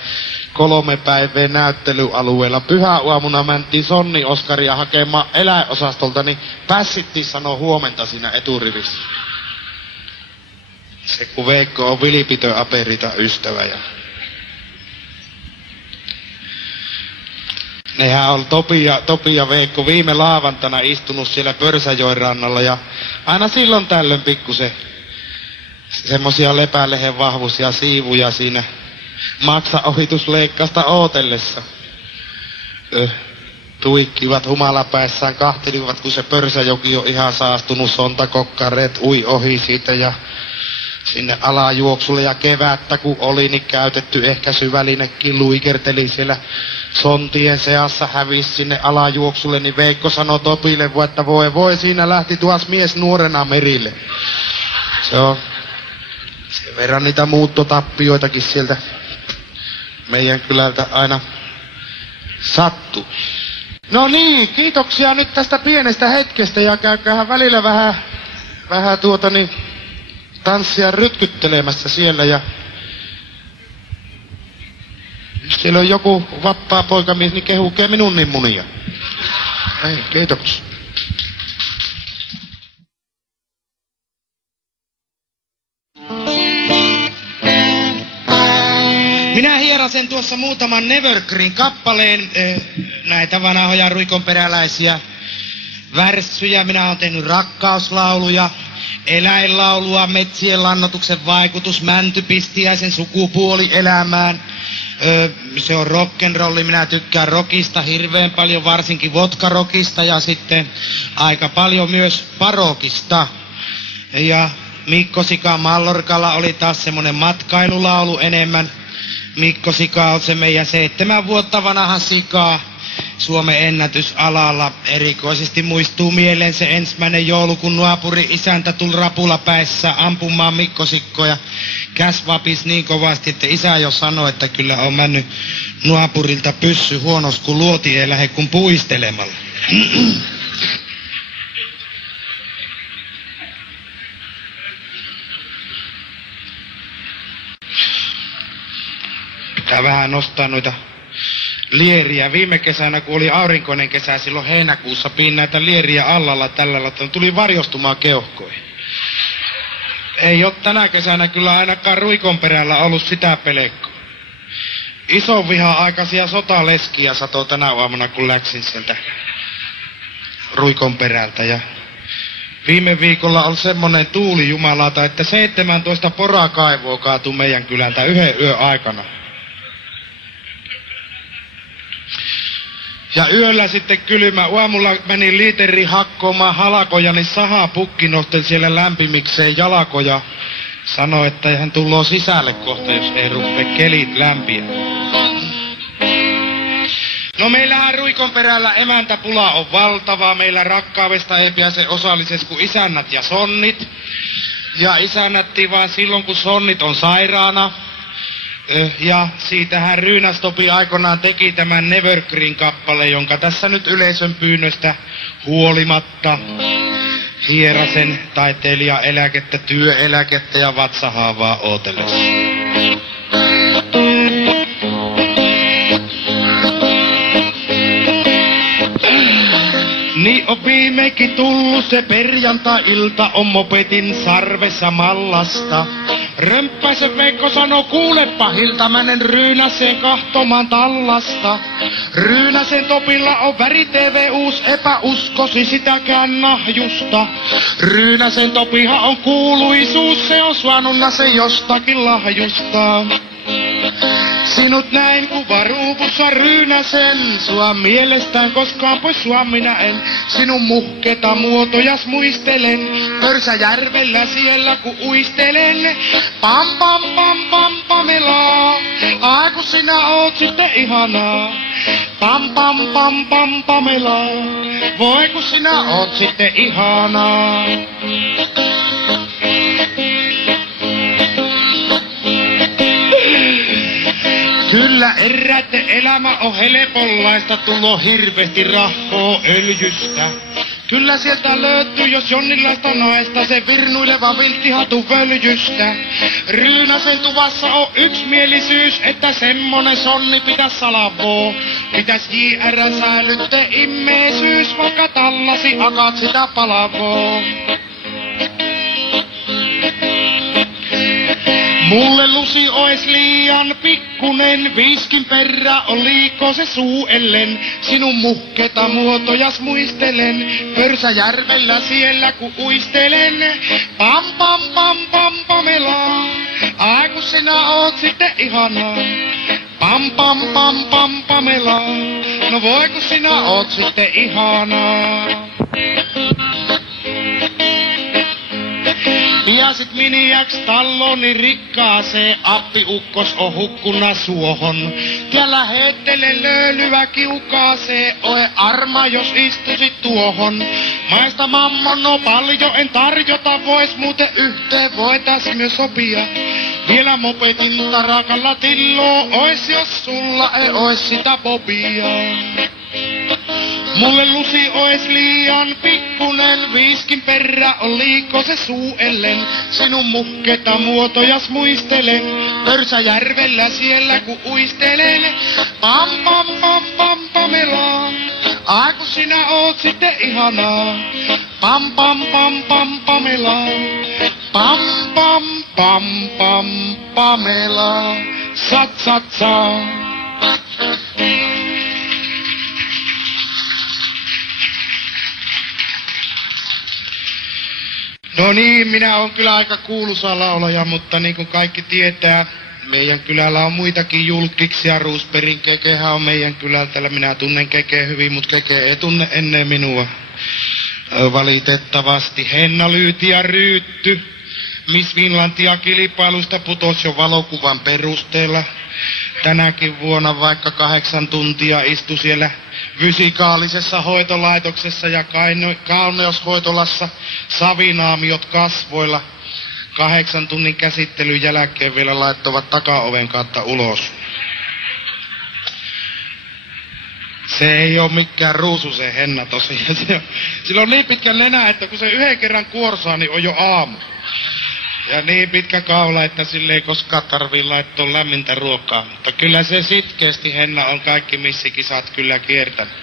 3 päivää näyttelyalueella. Pyhäaamuna mentiin Sonni Oskaria hakemaan eläinosastolta, niin Pässittiin sanoo huomenta siinä eturivissä. Se kun Veikko on vilipitön aperiitan ystävä ja Nehän on Topi ja Veikko viime laavantana istunut siellä Pörsäjoen rannalla ja aina silloin tällöin pikkusen semmosia lepälehen vahvuisia siivuja siinä maksaohitusleikkausta ootellessa. Tuikkivat humalapäissään, kahtelivat kun se Pörsäjoki on ihan saastunut, sontakokkareet ui ohi siitä ja sinne alajuoksulle ja kevättä kun oli, niin käytetty ehkäisyvälinekin luikerteli siellä sontien seassa, hävisi sinne alajuoksulle, niin Veikko sanoi Topille, että voi, siinä lähti tuas mies nuorena merille. Se on sen verran niitä muuttotappioitakin sieltä meidän kylältä aina sattuu. No niin, kiitoksia nyt tästä pienestä hetkestä ja käykäähän välillä vähän tanssia rytkyttelemässä siellä ja jos siellä on joku vapaa poikamies, niin kehukee minun niin munia. Ei, kiitoksia. Minä hierasen tuossa muutaman Nevergreen kappaleen, näitä vanhoja ruikonperäläisiä värssyjä. Minä olen tehnyt rakkauslauluja, eläinlaulua, metsien lannoituksen vaikutus, mäntypistiäisen sukupuoli elämään. Se on rock'n'rolli, minä tykkään rockista hirveän paljon, varsinkin vodka-rockista ja sitten aika paljon myös parokista. Ja Mikko Sika Mallorkalla oli taas semmonen matkailulaulu enemmän. Mikko Sika on se meidän 7 vuotta vanha sika Suomen ennätysalalla. Erikoisesti muistuu mieleen se 1. joulu, kun nuapuri isäntä tuli rapulapäissä ampumaan Mikko Sikkoja. Käs vapis niin kovasti, että isä jo sanoi, että kyllä on mennyt nuapurilta pyssy huonos, kun luoti ei lähde kun puistelemalla. Pitää vähän nostaa noita lieriä. Viime kesänä, kun oli aurinkoinen kesä, silloin heinäkuussa piin näitä lieriä allalla tällä lailla, tuli varjostumaan keuhkoihin. Ei ole tänä kesänä kyllä ainakaan ruikonperällä ollut sitä pelekkoa. Ison vihan aikaisia sotaleskiä satoi tänä aamuna, kun läksin sieltä ruikonperältä. Ja viime viikolla oli semmonen tuuli jumalata, että 17 porakaivoa kaatui meidän kylältä yhden yön aikana. Ja yöllä sitten kylmä. Aamulla menin liiterin hakkoamaan halakoja, niin sahapukki nosteli siellä lämpimikseen jalakoja. Sanoi, että hän tulloo sisälle kohta, jos ei rupea kelit lämpiä. No meillähän ruikonperällä emäntäpula on valtava. Meillä rakkaudesta ei pääse osalliseksi kuin isännät ja sonnit. Ja isännättiin vaan silloin, kun sonnit on sairaana. Ja siitähän Ryynästopi aikoinaan teki tämän Nevergreen-kappale, jonka tässä nyt yleisön pyynnöstä huolimatta hierasen taiteilijaeläkettä, työeläkettä ja vatsahaavaa ootellessa. Niin on viimekin tullut se perjantai-ilta, on mopetin sarvessa mallasta. Römppäisen Veikko sanoo, kuulepa Hilta, mänen Ryynäseen kahtomaan tallasta. Ryynäsen Topilla on väri-TV uus, epäuskosi sitäkään nahjusta. Ryynäsen Topihan on kuuluisuus, se on saanut se jostakin lahjusta. Sinut näin kuva ruuvussa Ryynäsen, sua mielestään koskaan pois sua minä en. Sinun muhketa muotojas muistelen, Pörsäjärvellä siellä ku uistelen. Pam pam pam pam Pamela, ai kun sinä oot sitten ihanaa. Pam pam pam pam Pamela, voi kun sinä oot sitten ihanaa. Kyllä eräiden elämä on helpollaista, tuloo hirveesti rahoo öljystä. Kyllä sieltä löytyy, jos jonninlaista naista, se virnuileva vilttihatu völjystä. Ryynäsen tuvassa on yksimielisyys, että semmonen sonni pitäis salavoo. Pitäis JR säilyttää immeisyys, vaikka tallasi akat sitä palavoo. Mulle lusi ois liian pikkunen, viiskin perä oliko se suu ellen. Sinun muhketa muotojas muistelen, Pörsäjärvellä siellä ku uistelen. Pam pam pam pam Pamela, ai kun sinä oot sitten ihanaa. Pam pam pam pam Pamela, no voi kun sinä oot sitten ihanaa. Ja sit miniäks talloni rikkaaseen, appiukkos on hukkuna suohon. Ja lähettele löylyä kiukaaseen, oe arma jos istusit tuohon. Maista mammon no paljon en tarjota, vois muuten yhteen voitais myös sopia. Vielä mopetin tarakalla tilloo, ois jos sulla ei ois sitä bobia. Mulle lusi ois liian pikkunen, viiskin perä oliko se suu ellen. Sinun muhketa muotojas muistelen, Pörsäjärvellä siellä ku uistelen. Pam pam pam pam Pamela, ai kun sinä oot sitten ihanaa. Pam pam pam pam Pamela, pam pam pam pam Pamela, sat sat sa. No niin, minä on kyllä aika kuuluisa laulaja, mutta niin kuin kaikki tietää, meidän kylällä on muitakin julkkiksia. Ruusperin Kekehän on meidän kylältä, minä tunnen Kekeen hyvin, mutta Keke ei tunne ennen minua. Valitettavasti Henna Lyyti ja Ryytty Miss Finlandia kilpailusta putos jo valokuvan perusteella. Tänäkin vuonna vaikka 8 tuntia istui siellä fysikaalisessa hoitolaitoksessa ja kauneushoitolassa savinaamiot kasvoilla. 8 tunnin käsittelyn jälkeen vielä laittoivat takaoven kautta ulos. Se ei oo mikään ruusu se Henna tosiaan. Sillä on niin pitkä nenä, että kun se yhden kerran kuorsaa, niin on jo aamu. Ja niin pitkä kaula, että sille ei koskaan tarvii laittaa lämmintä ruokaa. Mutta kyllä se sitkeästi Henna on kaikki missikisat kyllä kiertänyt.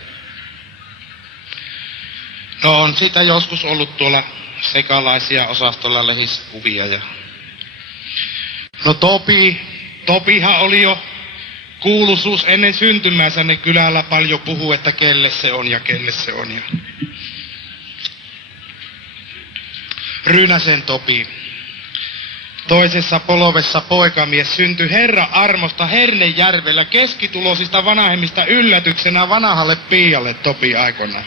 No on sitä joskus ollut tuolla sekalaisia osastolla lehiskuvia. No Topihan oli jo kuuluisuus ennen syntymäänsä, ne kylällä paljon puhuu, että kelle se on ja kelle se on. Ja Rynäsen Topi. Toisessa polvessa poikamies syntyi Herra armosta Hernejärvellä keskituloisista vanhemmista yllätyksenä vanhalle piialle Topi aikoinaan.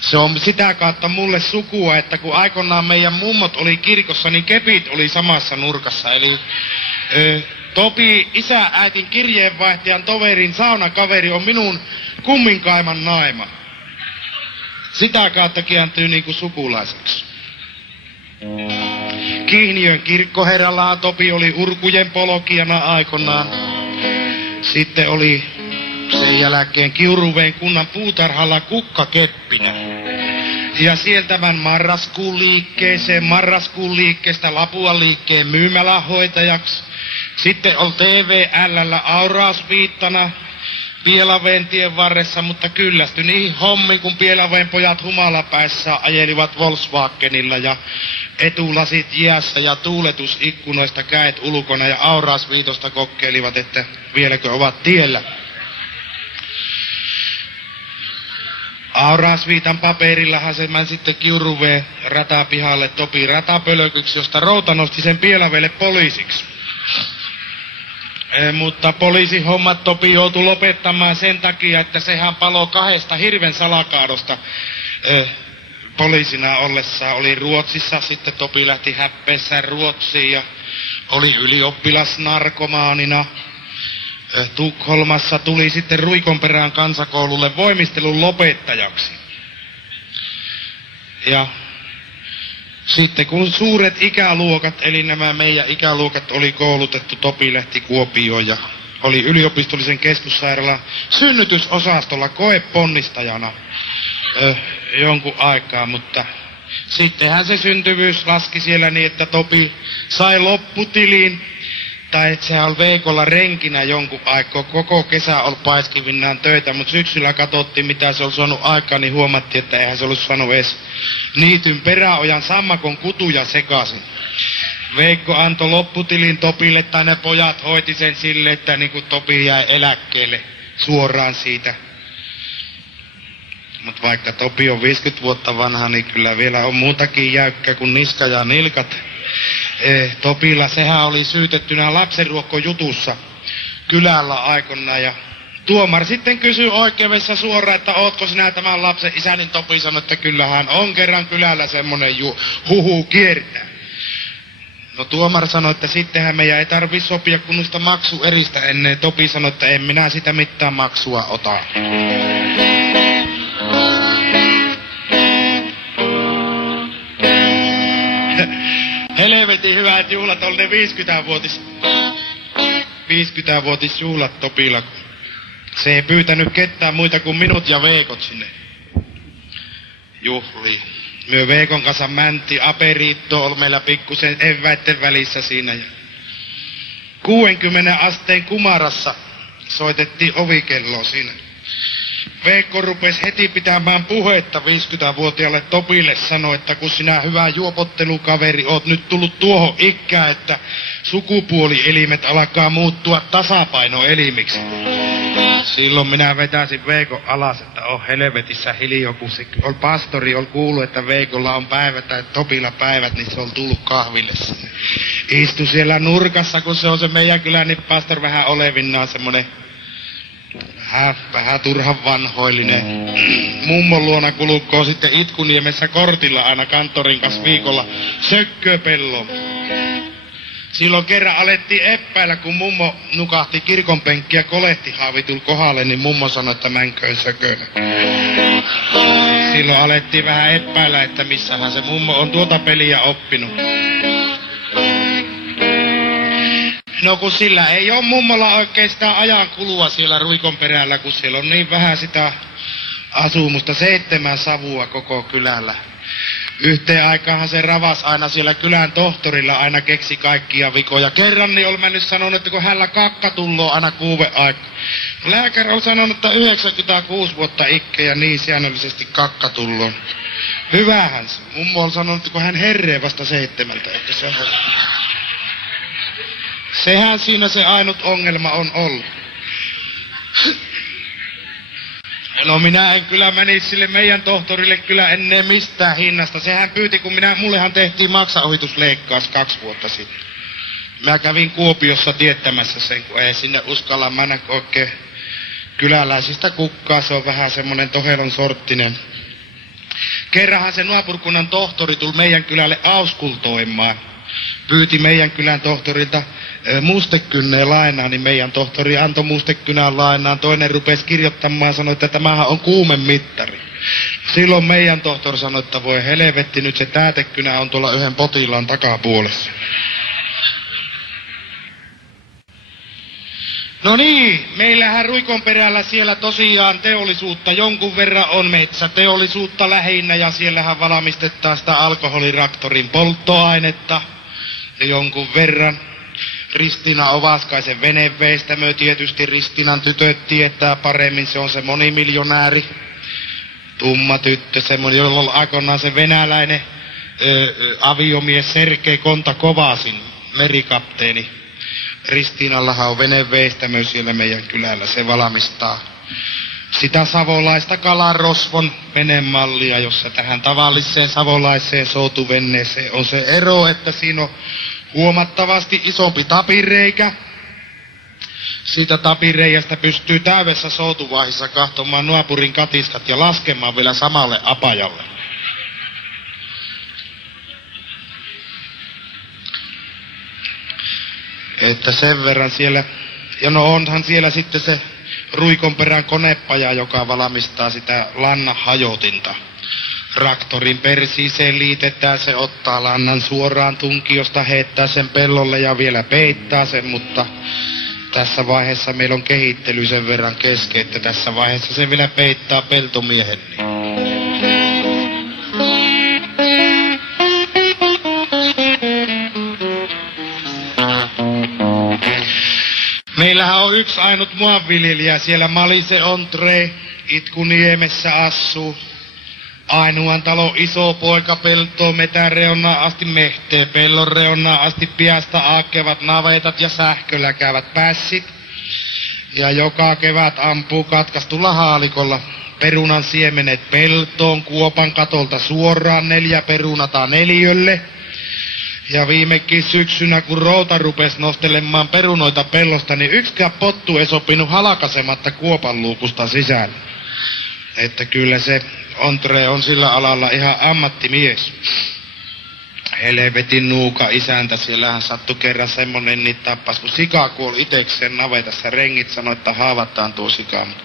Se on sitä kautta mulle sukua, että kun aikoinaan meidän mummot oli kirkossa, niin kepit oli samassa nurkassa. Eli Topi isä-äitin kirjeenvaihtajan toverin saunakaveri on minun kumminkaiman naima. Sitä kautta kääntyy niinku sukulaiseksi. Kihniön kirkkoherrallahan Topi oli urkujen polkijana aikoinaan. Sitten oli sen jälkeen Kiuruveen kunnan puutarhalla kukkakeppinä. Ja sieltä marraskuun liikkeestä Lapuan liikkeen myymälähoitajaksi. Sitten oli TVL:llä aurausviittana Pielaveen tien varressa, mutta kyllästyi niihin hommiin, kun Pielaveen pojat humalapäissään ajelivat Volkswagenilla ja etulasit jäässä ja tuuletusikkunoista käet ulkona ja aurausviitosta kokeilivat, että vieläkö ovat tiellä. Aurausviitan paperillahan se meni sitten Kiuruveen ratapihalle Topi ratapölkyksi, josta Routa nosti sen Pielaveelle poliisiksi. Mutta poliisihommat Topi joutui lopettamaan sen takia, että sehän paloi 2 hirven salakaadosta poliisina ollessaan. Oli Ruotsissa, sitten Topi lähti häppeessään Ruotsiin ja oli ylioppilasnarkomaanina. Tukholmassa tuli sitten Ruikonperään kansakoululle voimistelun lopettajaksi. Ja sitten kun suuret ikäluokat, eli nämä meidän ikäluokat oli koulutettu, Topi lähti Kuopioon ja oli yliopistollisen keskussairaalan synnytysosastolla koeponnistajana jonkun aikaa, mutta sittenhän se syntyvyys laski siellä niin, että Topi sai lopputiliin, tai että sehän oli Veikolla renkinä jonkun aikaa, koko kesä oli paiskivinnaan töitä, mutta syksyllä katsottiin mitä se oli saanut aikaan, niin huomattiin, että eihän se ollut saanut edes niityn peräojan sammakon kutuja sekaisin. Veikko antoi lopputilin Topille, tai ne pojat hoiti sen sille, että niinku Topi jäi eläkkeelle suoraan siitä. Mut vaikka Topi on 50 vuotta vanha, niin kyllä vielä on muutakin jäykkä kuin niska ja nilkat. Topilla sehän oli syytettynä lapsenruokkojutussa kylällä aikana, ja tuomari sitten kysyi oikeudessa suoraan, että ootko sinä tämän lapsen isä, niin Topi sanoi, että kyllähän on kerran kylällä semmonen huhu kiertää. No tuomari sanoi, että sittenhän meidän ei tarvi sopia kunnosta maksueristä ennen. Topi sanoi, että en minä sitä mitään maksua ota. Helvetin hyvät juhlat on ne 50-vuotisjuhlat Topilla. Se ei pyytänyt ketään muita kuin minut ja Veikot sinne juhliin. Myö Veikon kanssa mänti, aperiitto oli meillä pikkusen eväitten välissä siinä. Ja 60 asteen kumarassa soitettiin ovikelloa siinä. Veikko rupesi heti pitämään puhetta 50-vuotiaalle Topille, sanoi, että kun sinä hyvä juopottelukaveri oot nyt tullut tuohon ikään, että sukupuolielimet alkaa muuttua tasapainoelimiksi. Silloin minä vetäisin Veikon alas, että on helvetissä hiljaa, kun se pastori on kuullut, että Veikolla on päivät tai Topilla päivät, niin se on tullut kahville sinne. Istu siellä nurkassa, kun se on se meidän kylän, niin pastor vähän olevinnaan semmonen vähän turhan vanhoillinen. Mummon luona kulukoo sitten Itkuniemessä kortilla aina kanttorin kanssa viikolla sökköpelloon. Silloin kerran alettiin epäillä, kun mummo nukahti kirkonpenkkiä kolehtihaavitulla kohdalle, niin mummo sanoi, että mänköön sököön. Silloin alettiin vähän epäillä, että missähän se mummo on tuota peliä oppinut. No kun sillä ei ole mummolla oikein sitä ajan kulua siellä Ruikon perällä, kun siellä on niin vähän sitä asumusta, 7 savua koko kylällä. Yhteen aikaanhan se ravas aina siellä kylän tohtorilla aina keksi kaikkia vikoja. Kerran niin oli mennyt sanonut, että kun hänellä kakka tulloo aina 6 aikaa. Lääkäri on sanonut, että 96 vuotta ikkä ja niin säännöllisesti kakka tulloo. Hyvähän se. Mummo on sanonut, että kun hän herree vasta 7, että se on. Sehän siinä se ainut ongelma on ollut. No minä en kyllä menisi sille meidän tohtorille kyllä ennen mistään hinnasta. Sehän pyyti, kun mullehan tehtiin maksaohitusleikkaus 2 vuotta sitten. Mä kävin Kuopiossa tiettämässä sen, kun ei sinne uskalla mennä oikein kyläläisistä kukkaa. Se on vähän semmonen tohelon sorttinen. Kerranhan se naapurkunnan tohtori tuli meidän kylälle auskultoimaan. Pyyti meidän kylän tohtorilta mustekynneen lainaa, niin meidän tohtori antoi mustekynän lainaan. Toinen rupesi kirjoittamaan ja sanoi, että tämähän on kuumemittari. Silloin meidän tohtori sanoi, että voi helvetti, nyt se täytekynä on tuolla yhden potilaan takapuolessa. No niin, meillähän Ruikon perällä siellä tosiaan teollisuutta jonkun verran on, metsäteollisuutta lähinnä, ja siellähän valmistetaan sitä alkoholiraktorin polttoainetta ja jonkun verran. Ristiina Ovaskaisen veneveistämö, tietysti Ristiinan tytöt tietää paremmin, se on se monimiljonääri. Tumma tyttö, semmoinen, jolla on aikoinaan se venäläinen aviomies Sergei Kontakovasin, merikapteeni. Ristiinallahan on veneveistämö siellä meidän kylällä, se valmistaa sitä savolaista kalarosvon venemallia, jossa tähän tavalliseen savolaiseen soutuvenneeseen on se ero, että siinä on huomattavasti isompi tapireikä. Siitä tapireijästä pystyy täydessä soutuvaiheessa kahtomaan naapurin katiskat ja laskemaan vielä samalle apajalle. Että sen verran siellä, ja no onhan siellä sitten se Ruikonperän konepaja, joka valmistaa sitä lannahajotinta. Traktorin persiiseen liitetään, se ottaa lannan suoraan tunkiosta, heittää sen pellolle ja vielä peittää sen, mutta tässä vaiheessa meillä on kehittely sen verran kesken, että tässä vaiheessa se vielä peittää peltomiehen. Meillähän on yksi ainut maanviljelijä siellä, Malise Ontre, Itkuniemessä asuu. Ainoan talo iso poika peltoo metän reunaa asti mehteen, pellon reunaa asti piasta aakkevat navetat ja sähköllä käyvät pässit. Ja joka kevät ampuu katkastulla haalikolla perunan siemenet peltoon kuopan katolta suoraan 4 perunata 4. Ja viimekin syksynä, kun routa rupes nostelemaan perunoita pellosta, niin yksikään pottu ei sopinut halakasematta kuopan luukusta sisälle. Että kyllä se Ontre on sillä alalla ihan ammattimies. Helvetin nuuka isäntä, siellähän sattui kerran semmonen niin tappas, kun sika kuoli itekseen navetassa. Rengit sanoi, että haavataan tuo sika, mutta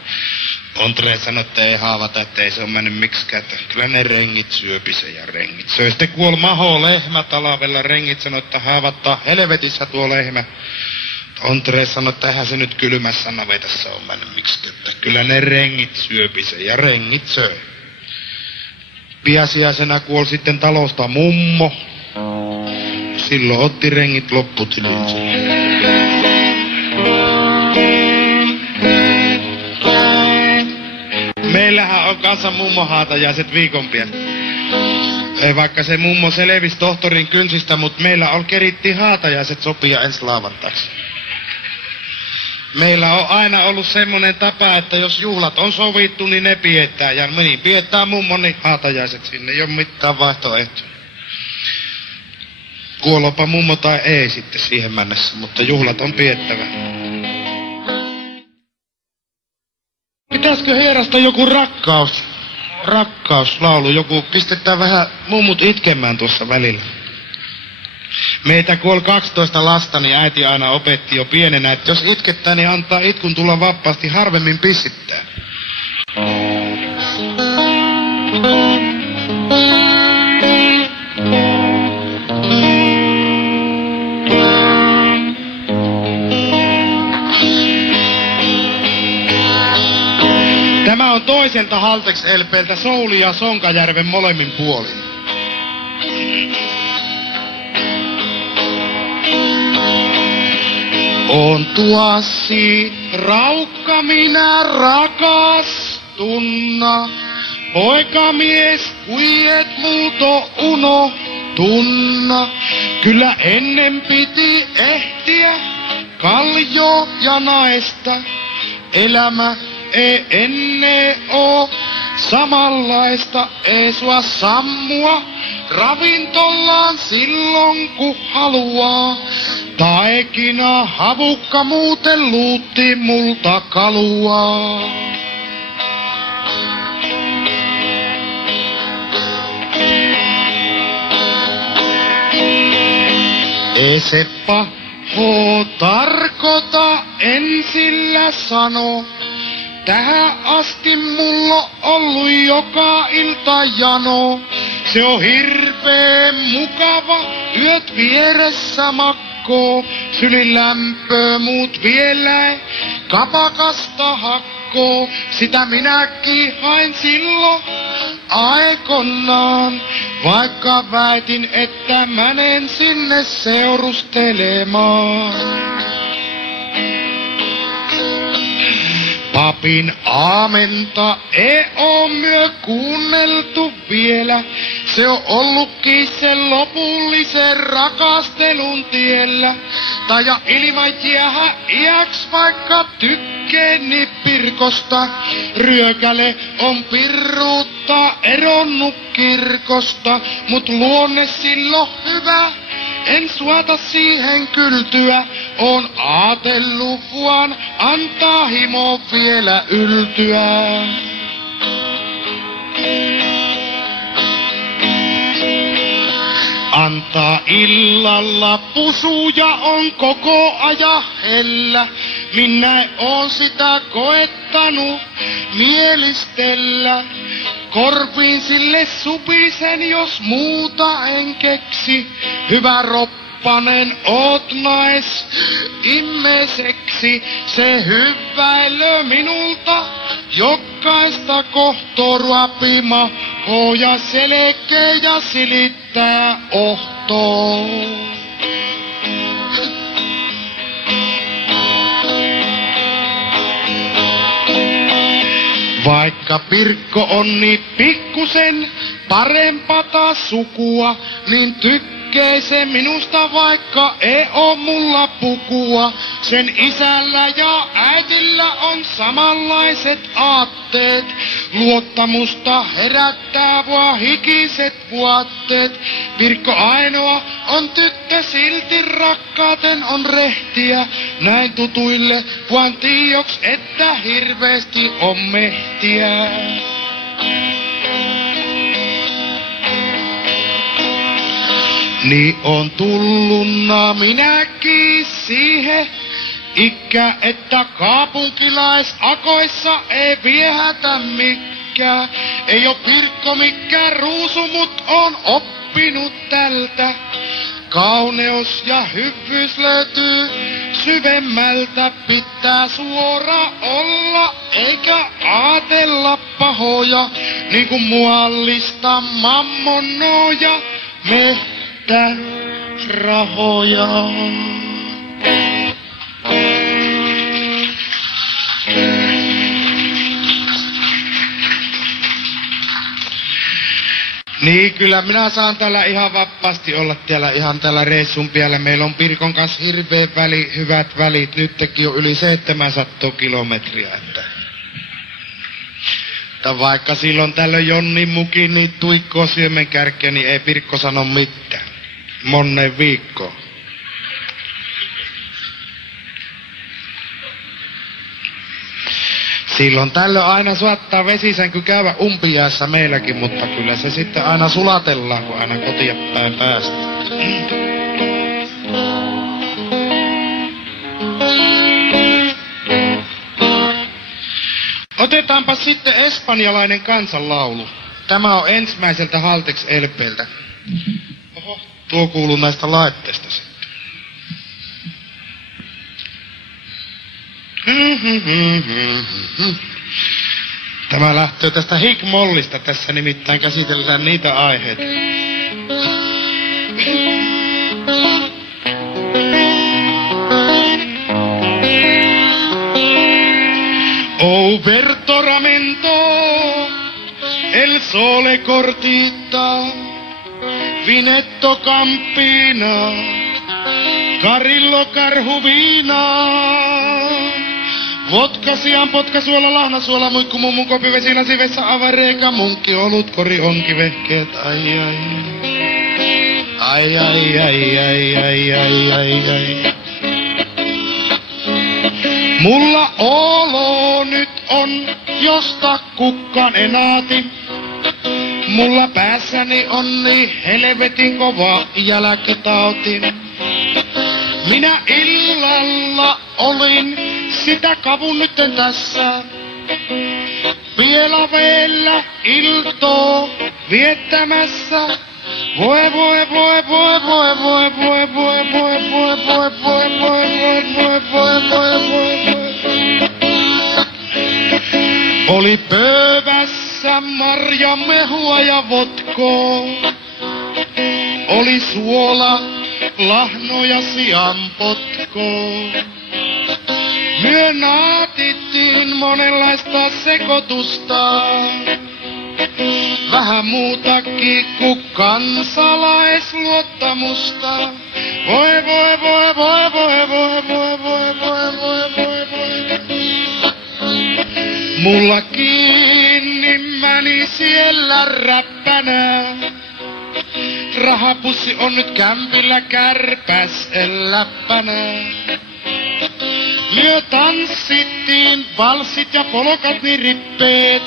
Ontre sanoi, että ei haavata, että ei se ole mennyt miksikään, että kyllä ne rengit syöpise ja rengit söi. Sitten kuoli maho lehmä talavella, rengit sanoi, että haavattaa helvetissä tuo lehmä. Ontre sanoi, että eihän se nyt kylmässä navetassa ole mennyt miksikään, että kyllä ne rengit syöpise ja rengit söi. Piasiaisena kuoli sitten talosta mummo. Silloin otti rengit lopputilinsä. Meillähän on kanssa mummohaatajaiset viikon päästä. Vaikka se mummo selvisi tohtorin kynsistä, mutta meillä on kerittiin haatajaiset sopia ensi lauantaiksi. Meillä on aina ollut semmonen tapa, että jos juhlat on sovittu, niin ne pidetään. Ja niin pidetään mummoni haatajaiset sinne, ei ole mitään vaihtoehtoja. Kuolopa mummo tai ei sitten siihen mennessä, mutta juhlat on pidettävä. Pitäisikö hierasta joku rakkauslaulu, joku pistetään vähän mummut itkemään tuossa välillä. Meitä kun oli 12 lasta, niin äiti aina opetti jo pienenä, että jos itkettää, niin antaa itkun tulla vapaasti, harvemmin pissittää. Tämä on toiselta Haltex LP:ltä Souli ja Sonkajärven molemmin puolin. On tuossi raukka minä rakastunna, poikamies kui et muuto unohtunna. Kyllä ennen piti ehtiä kaljo ja naista, elämä ei ennen oo samanlaista, ei sua sammua ravintollaan silloin kun haluaa. Taikina havukka muuten luutti multa kaluaa. Ei se paho tarkoita, en sillä sano. Tähän asti mulla ollut joka ilta jano. Se on hirveen mukava, yöt vieressä makkoo. Sylin lämpöä muut vielä kapakasta hakkoo. Sitä minäkin hain silloin aikonaan. Vaikka väitin, että mänen sinne seurustelemaan. Papin aamenta ei oo myö kuunneltu vielä. Se on ollutkin sen lopullisen rakastelun tiellä. Taja ilman jäähä iäks vaikka tykkeeni pirkosta. Ryökäle on pirruutta eronnut kirkosta. Mut luonne silloin hyvä. En suota siihen kyltyä, on aatellut vaan antaa himo vielä yltyä. Antaa illalla pusuja on koko ajan hellä. Minä oon sitä koettanut mielistellä. Korviin sille supisen, jos muuta en keksi. Hyvä roppanen oot nais immeseksi. Se hyväilö minulta jokaista kohtorua pima. Hoja selkeä ja silittää ohtoo. Vaikka Pirkko on niin pikkusen parempata sukua, niin tykkää se minusta, vaikka ei oo mulla pukua. Sen isällä ja äitillä on samanlaiset aatteet. Luottamusta herättää vaan hikiset vuotteet. Pirkko ainoa on tyttö, silti rakkaaten on rehtiä. Näin tutuille vaan tioks, että hirveesti on mehtiä. Niin on tullunna minäkin siihen ikkä, että kaupunkilaisakoissa ei viehätä mikään. Ei oo Pirkko mikään ruusu, mut on oppinut tältä. Kauneus ja hyvyys löytyy syvemmältä, pitää suora olla eikä aatella pahoja, niinku muallista mammonoja, mehtä rahoja. Niin, kyllä minä saan täällä ihan vapaasti olla täällä reissun päällä. Meillä on Pirkon kanssa hirveän hyvät välit. Nytkin on yli 700 kilometriä. Että vaikka silloin tällöin Jonni mukin niin tuikkoo siemenkärkeä, niin ei Pirkko sano mitään. Monen viikkoon. Silloin tällöin aina saattaa vesisänky käydä umpijäässä meilläkin, mutta kyllä se sitten aina sulatellaan, kun aina kotia päin päästään. Otetaanpa sitten espanjalainen kansanlaulu. Tämä on ensimmäiseltä Haltex LP:ltä. Oho, tuo kuuluu näistä laitteista sitten. Tämä lähtee tästä Higmollista. Tässä nimittäin käsitellään niitä aiheita. Over Toramento, el sole cortita, Vinetto Campina, Carillo Carhuvina. Vodka, sian, potka, suola, lahnasuola, muikku, mummu, kopi, vesi, lasi, vessa, avareeka, munkki, olut, kori, onki, vehkeet, ai, ai. Ai, ai, ai, ai, ai, ai, ai, ai. Mulla olo nyt on, josta kukkan enaati. Mulla päässäni on niin helvetin kova jälkitauti. Minä illalla olin sitä kavun nytten tässä. Vielä iltoo viettämässä. Voi voi voi voi voi voi voi voi voi voi voi voi voi voi voi voi voi. Oli pöydässä marjamehua ja vodkaa. Oli suola, lahno ja sianpotkoa. Myö naatittiin monenlaista sekoitusta. Vähän muutakin kuin kansalaisluottamusta. Voi voi voi voi voi voi voi voi voi voi voi voi. Mulla kiinni mäni siellä räppänä. Rahapussi on nyt kämpillä kärpäs läppänä. Myö tanssittiin valssit ja polkat niin rippeet.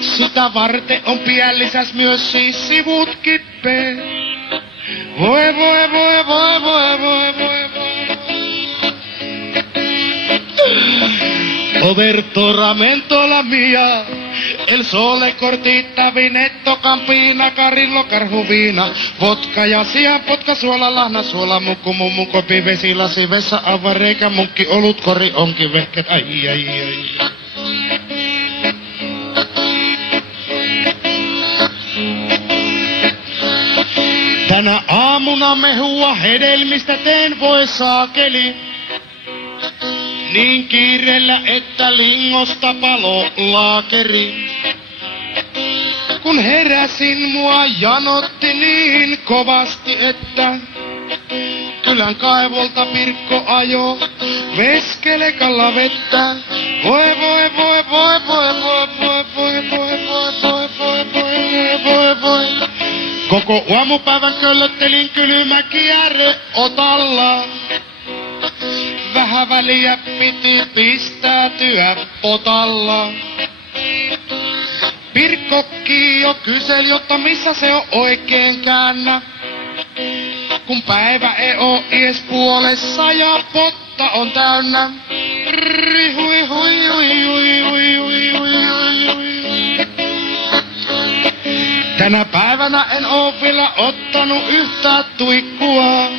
Sitä varten on pian lisäs myös siis sivut kippeet. Voi voi voi voi voi voi voi voi. Over Toramento la mia, el sole cortita, Vinetto Campina, Carillo Carhuvina, vodka ja sian, potka, suola, lahna, suola, mukku, mummu, kopi, vesi, lasi, vessa, avareika, munkki, olut, kori, onki, vehket, ai, ai, ai. Tänä aamuna mehua hedelmistä teen, voi saakeli. niin kiireellä, että lingosta palo laakeri. Kun heräsin, mua janotti niin kovasti, että kylän kaivolta Pirkko ajo veskelekalla vettä. Voi voi voi voi voi voi voi voi voi voi voi voi voi voi voi. Koko aamupäivän köllöttelin Kylymäkiä otalla. Vähän väliä piti pistäytyä potalla. Pirkkokki jo kyseli, jotta missä se on oikein käännä. Kun päivä ei oo ees puolessa ja potta on täynnä. Hui hui hui hui hui hui hui hui. Tänä päivänä en oo vielä ottanut yhtään tuikkua.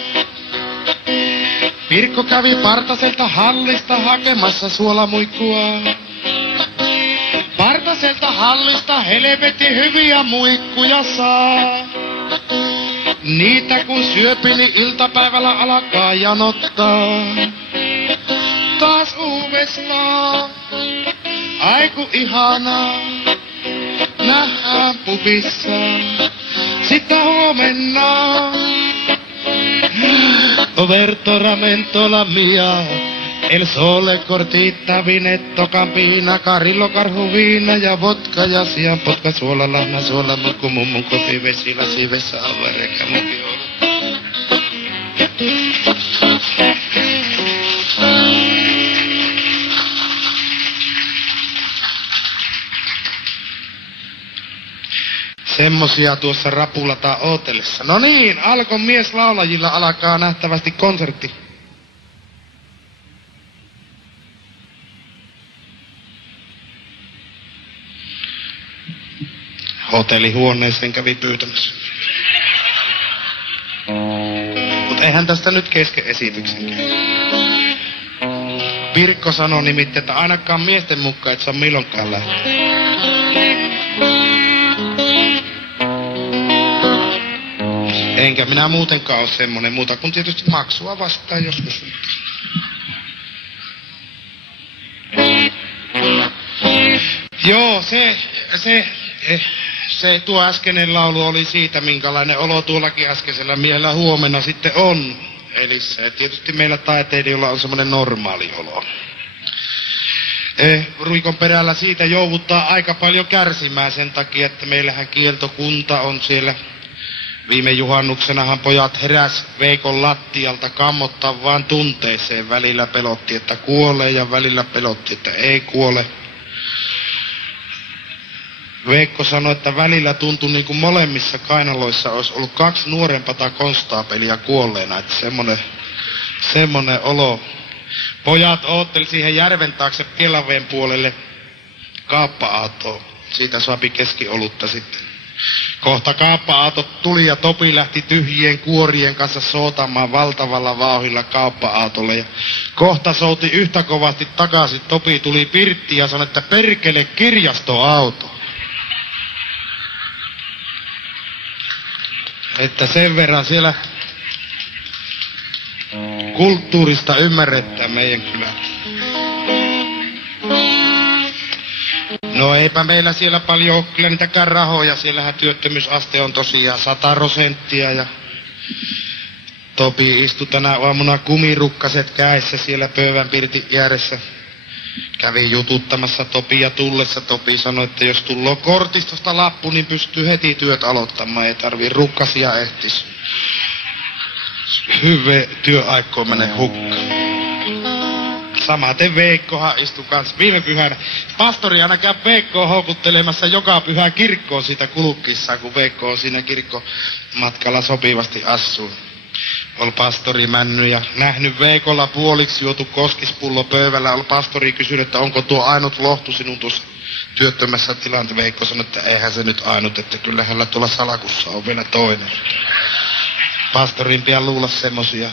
Pirkko kävi Partaselta hallista hakemassa suolamuikkua. Partaselta hallista helvetin hyviä muikkuja saa. Niitä kun syöpini iltapäivällä alkaa janottaa. Taas uudestaan, aiku ihanaa, nähdään pubissa, sitten huomenna. Vertoramento la mia, el sole cortita, vinetto campina, carillo carjuvina ja vodka ja sianpotka, suola, lahna, suola, mukku, mummun, kopi, vesi, lasi, vessa, averekä, muki, semmosia tuossa rapulataan ootellessa. No niin, Alkon mieslaulajilla alkaa nähtävästi konsertti. Hotellihuoneeseen kävi pyytämässä. Mut eihän tästä nyt kesken esityksen. Pirkko sanoi nimittäin, että ainakaan miesten mukaan et saa milloinkaan lähteä. Enkä minä muutenkaan ole semmonen muuta kuin tietysti maksua vastaan joskus. Joo, se tuo äskeinen laulu oli siitä, minkälainen olo tuollakin äskeisellä miehellä huomenna sitten on. Eli se tietysti meillä taiteilijoilla on semmonen normaali olo. Ruikon perällä siitä jouduttaa aika paljon kärsimään sen takia, että meillähän kieltokunta on siellä. Viime juhannuksenahan pojat heräs Veikon lattialta kammottaa vaan tunteeseen. Välillä pelotti, että kuolee ja välillä pelotti, että ei kuole. Veikko sanoi, että välillä tuntui niin kuin molemmissa kainaloissa olisi ollut 2 nuorempaa konstaapelia kuolleena. Että semmonen olo. Pojat ootteli siihen järven taakse Pielaveen puolelle kaappa-autoon. Siitä saapi keskiolutta sitten. Kohta kaappa-autot tuli ja Topi lähti tyhjien kuorien kanssa soutamaan valtavalla vauhdilla kaappa-autolle. Ja kohta souti yhtä kovasti takaisin. Topi tuli pirttiin ja sanoi, että perkele kirjastoauto. Että sen verran siellä kulttuurista ymmärretään meidän kylä. No eipä meillä siellä paljon ole kyllä niitäkään rahoja. Siellähän työttömyysaste on tosiaan 100%. Ja Topi istui tänä aamuna kumirukkaset kädessä siellä pöydän pirtin ääressä. Kävi jututtamassa Topia tullessa. Topi sanoi, että jos tulloo kortistosta lappu, niin pystyy heti työt aloittamaan. Ei tarvii rukkasia ehtis. Hyvä työaikko menee hukkaan. Samaten Veikkohan istui kans viime pyhänä. Pastori aina käy Veikkoa houkuttelemassa joka pyhä kirkkoon siitä kulukissaan, kun Veikko on siinä kirkkomatkalla sopivasti asuu. Oli pastori männy ja nähnyt Veikolla puoliksi juotu koskispullo pöydällä. Oli pastori kysynyt, että onko tuo ainut lohtu sinun tuossa työttömässä tilanteessa. Veikko sanoi, että eihän se nyt ainut, että kyllä hänellä tuolla salakussa on vielä toinen. Pastorin pian luulla semmosia.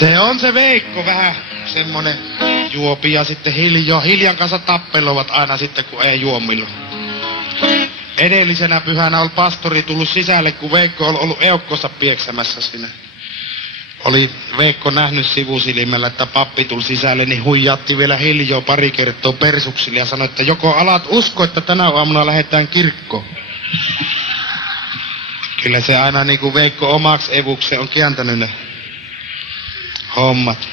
Se on se Veikko vähän semmonen juopi ja sitten Hiljan kanssa tappelovat aina sitten kun ei juo milloin. edellisenä pyhänä oli pastori tullut sisälle, kun Veikko oli ollut eukkossa pieksämässä sinne. Oli Veikko nähnyt sivusilmällä, että pappi tuli sisälle, niin huijatti vielä hiljaa pari kertaa persuksille ja sanoi, että joko alat usko, että tänä aamuna lähdetään kirkkoon. Kyllä se aina niin kuin Veikko omaksi evukseen on kääntänyt ne hommat.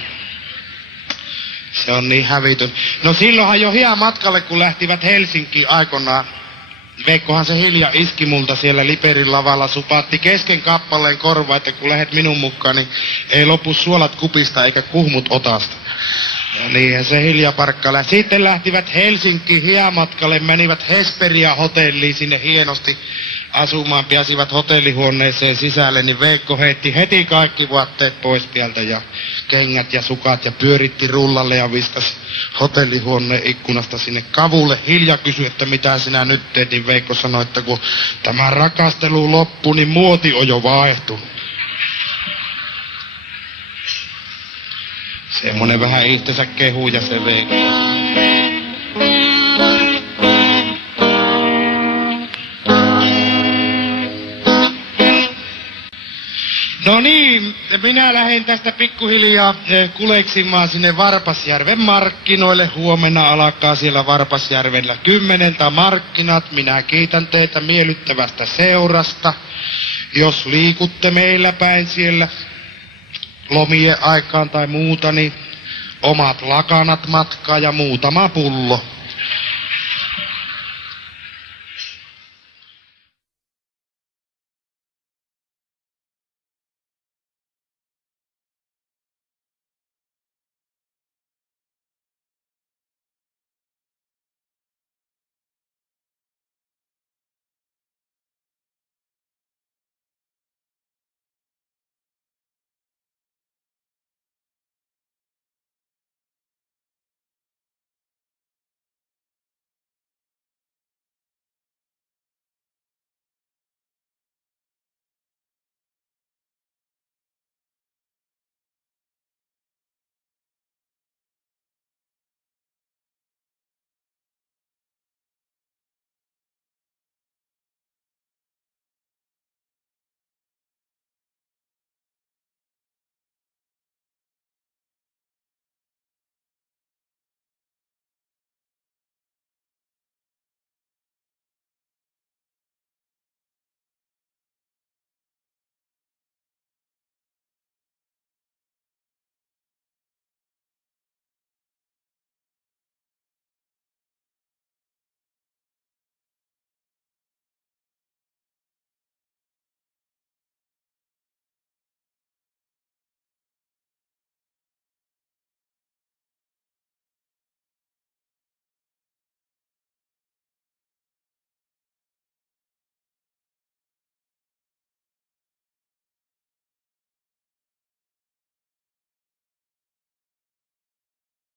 Se on niin hävitön. No silloinhan jo hieman matkalle, kun lähtivät Helsinkiin aikoinaan. Veikkohan se hiljaa iski multa siellä Liperin lavalla, supaatti kesken kappaleen korva, että kun lähet minun mukaan, niin ei lopu suolat kupista eikä kuhmut otasta. Ja niinhän se hiljaa parkkailla. Sitten lähtivät Helsinkiin hiematkalle, menivät Hesperia hotelliin sinne hienosti asumaan, pääsivät hotellihuoneeseen sisälle, niin Veikko heitti heti kaikki vaatteet pois sieltä ja kengät ja sukat ja pyöritti rullalle ja viskasi hotellihuoneen ikkunasta sinne kavulle. Hilja kysyi, että mitä sinä nyt teet, niin Veikko sanoi, että kun tämä rakastelu loppui, niin muoti on jo vaihtunut. Semmonen vähän itsensä kehuja se Veikko. No niin, minä lähden tästä pikkuhiljaa kuleksimaan sinne Varpasjärven markkinoille. Huomenna alkaa siellä Varpasjärvellä 10 markkinat. Minä kiitän teitä miellyttävästä seurasta. Jos liikutte meillä päin siellä lomien aikaan tai muuta, niin omat lakanat matkaa ja muutama pullo.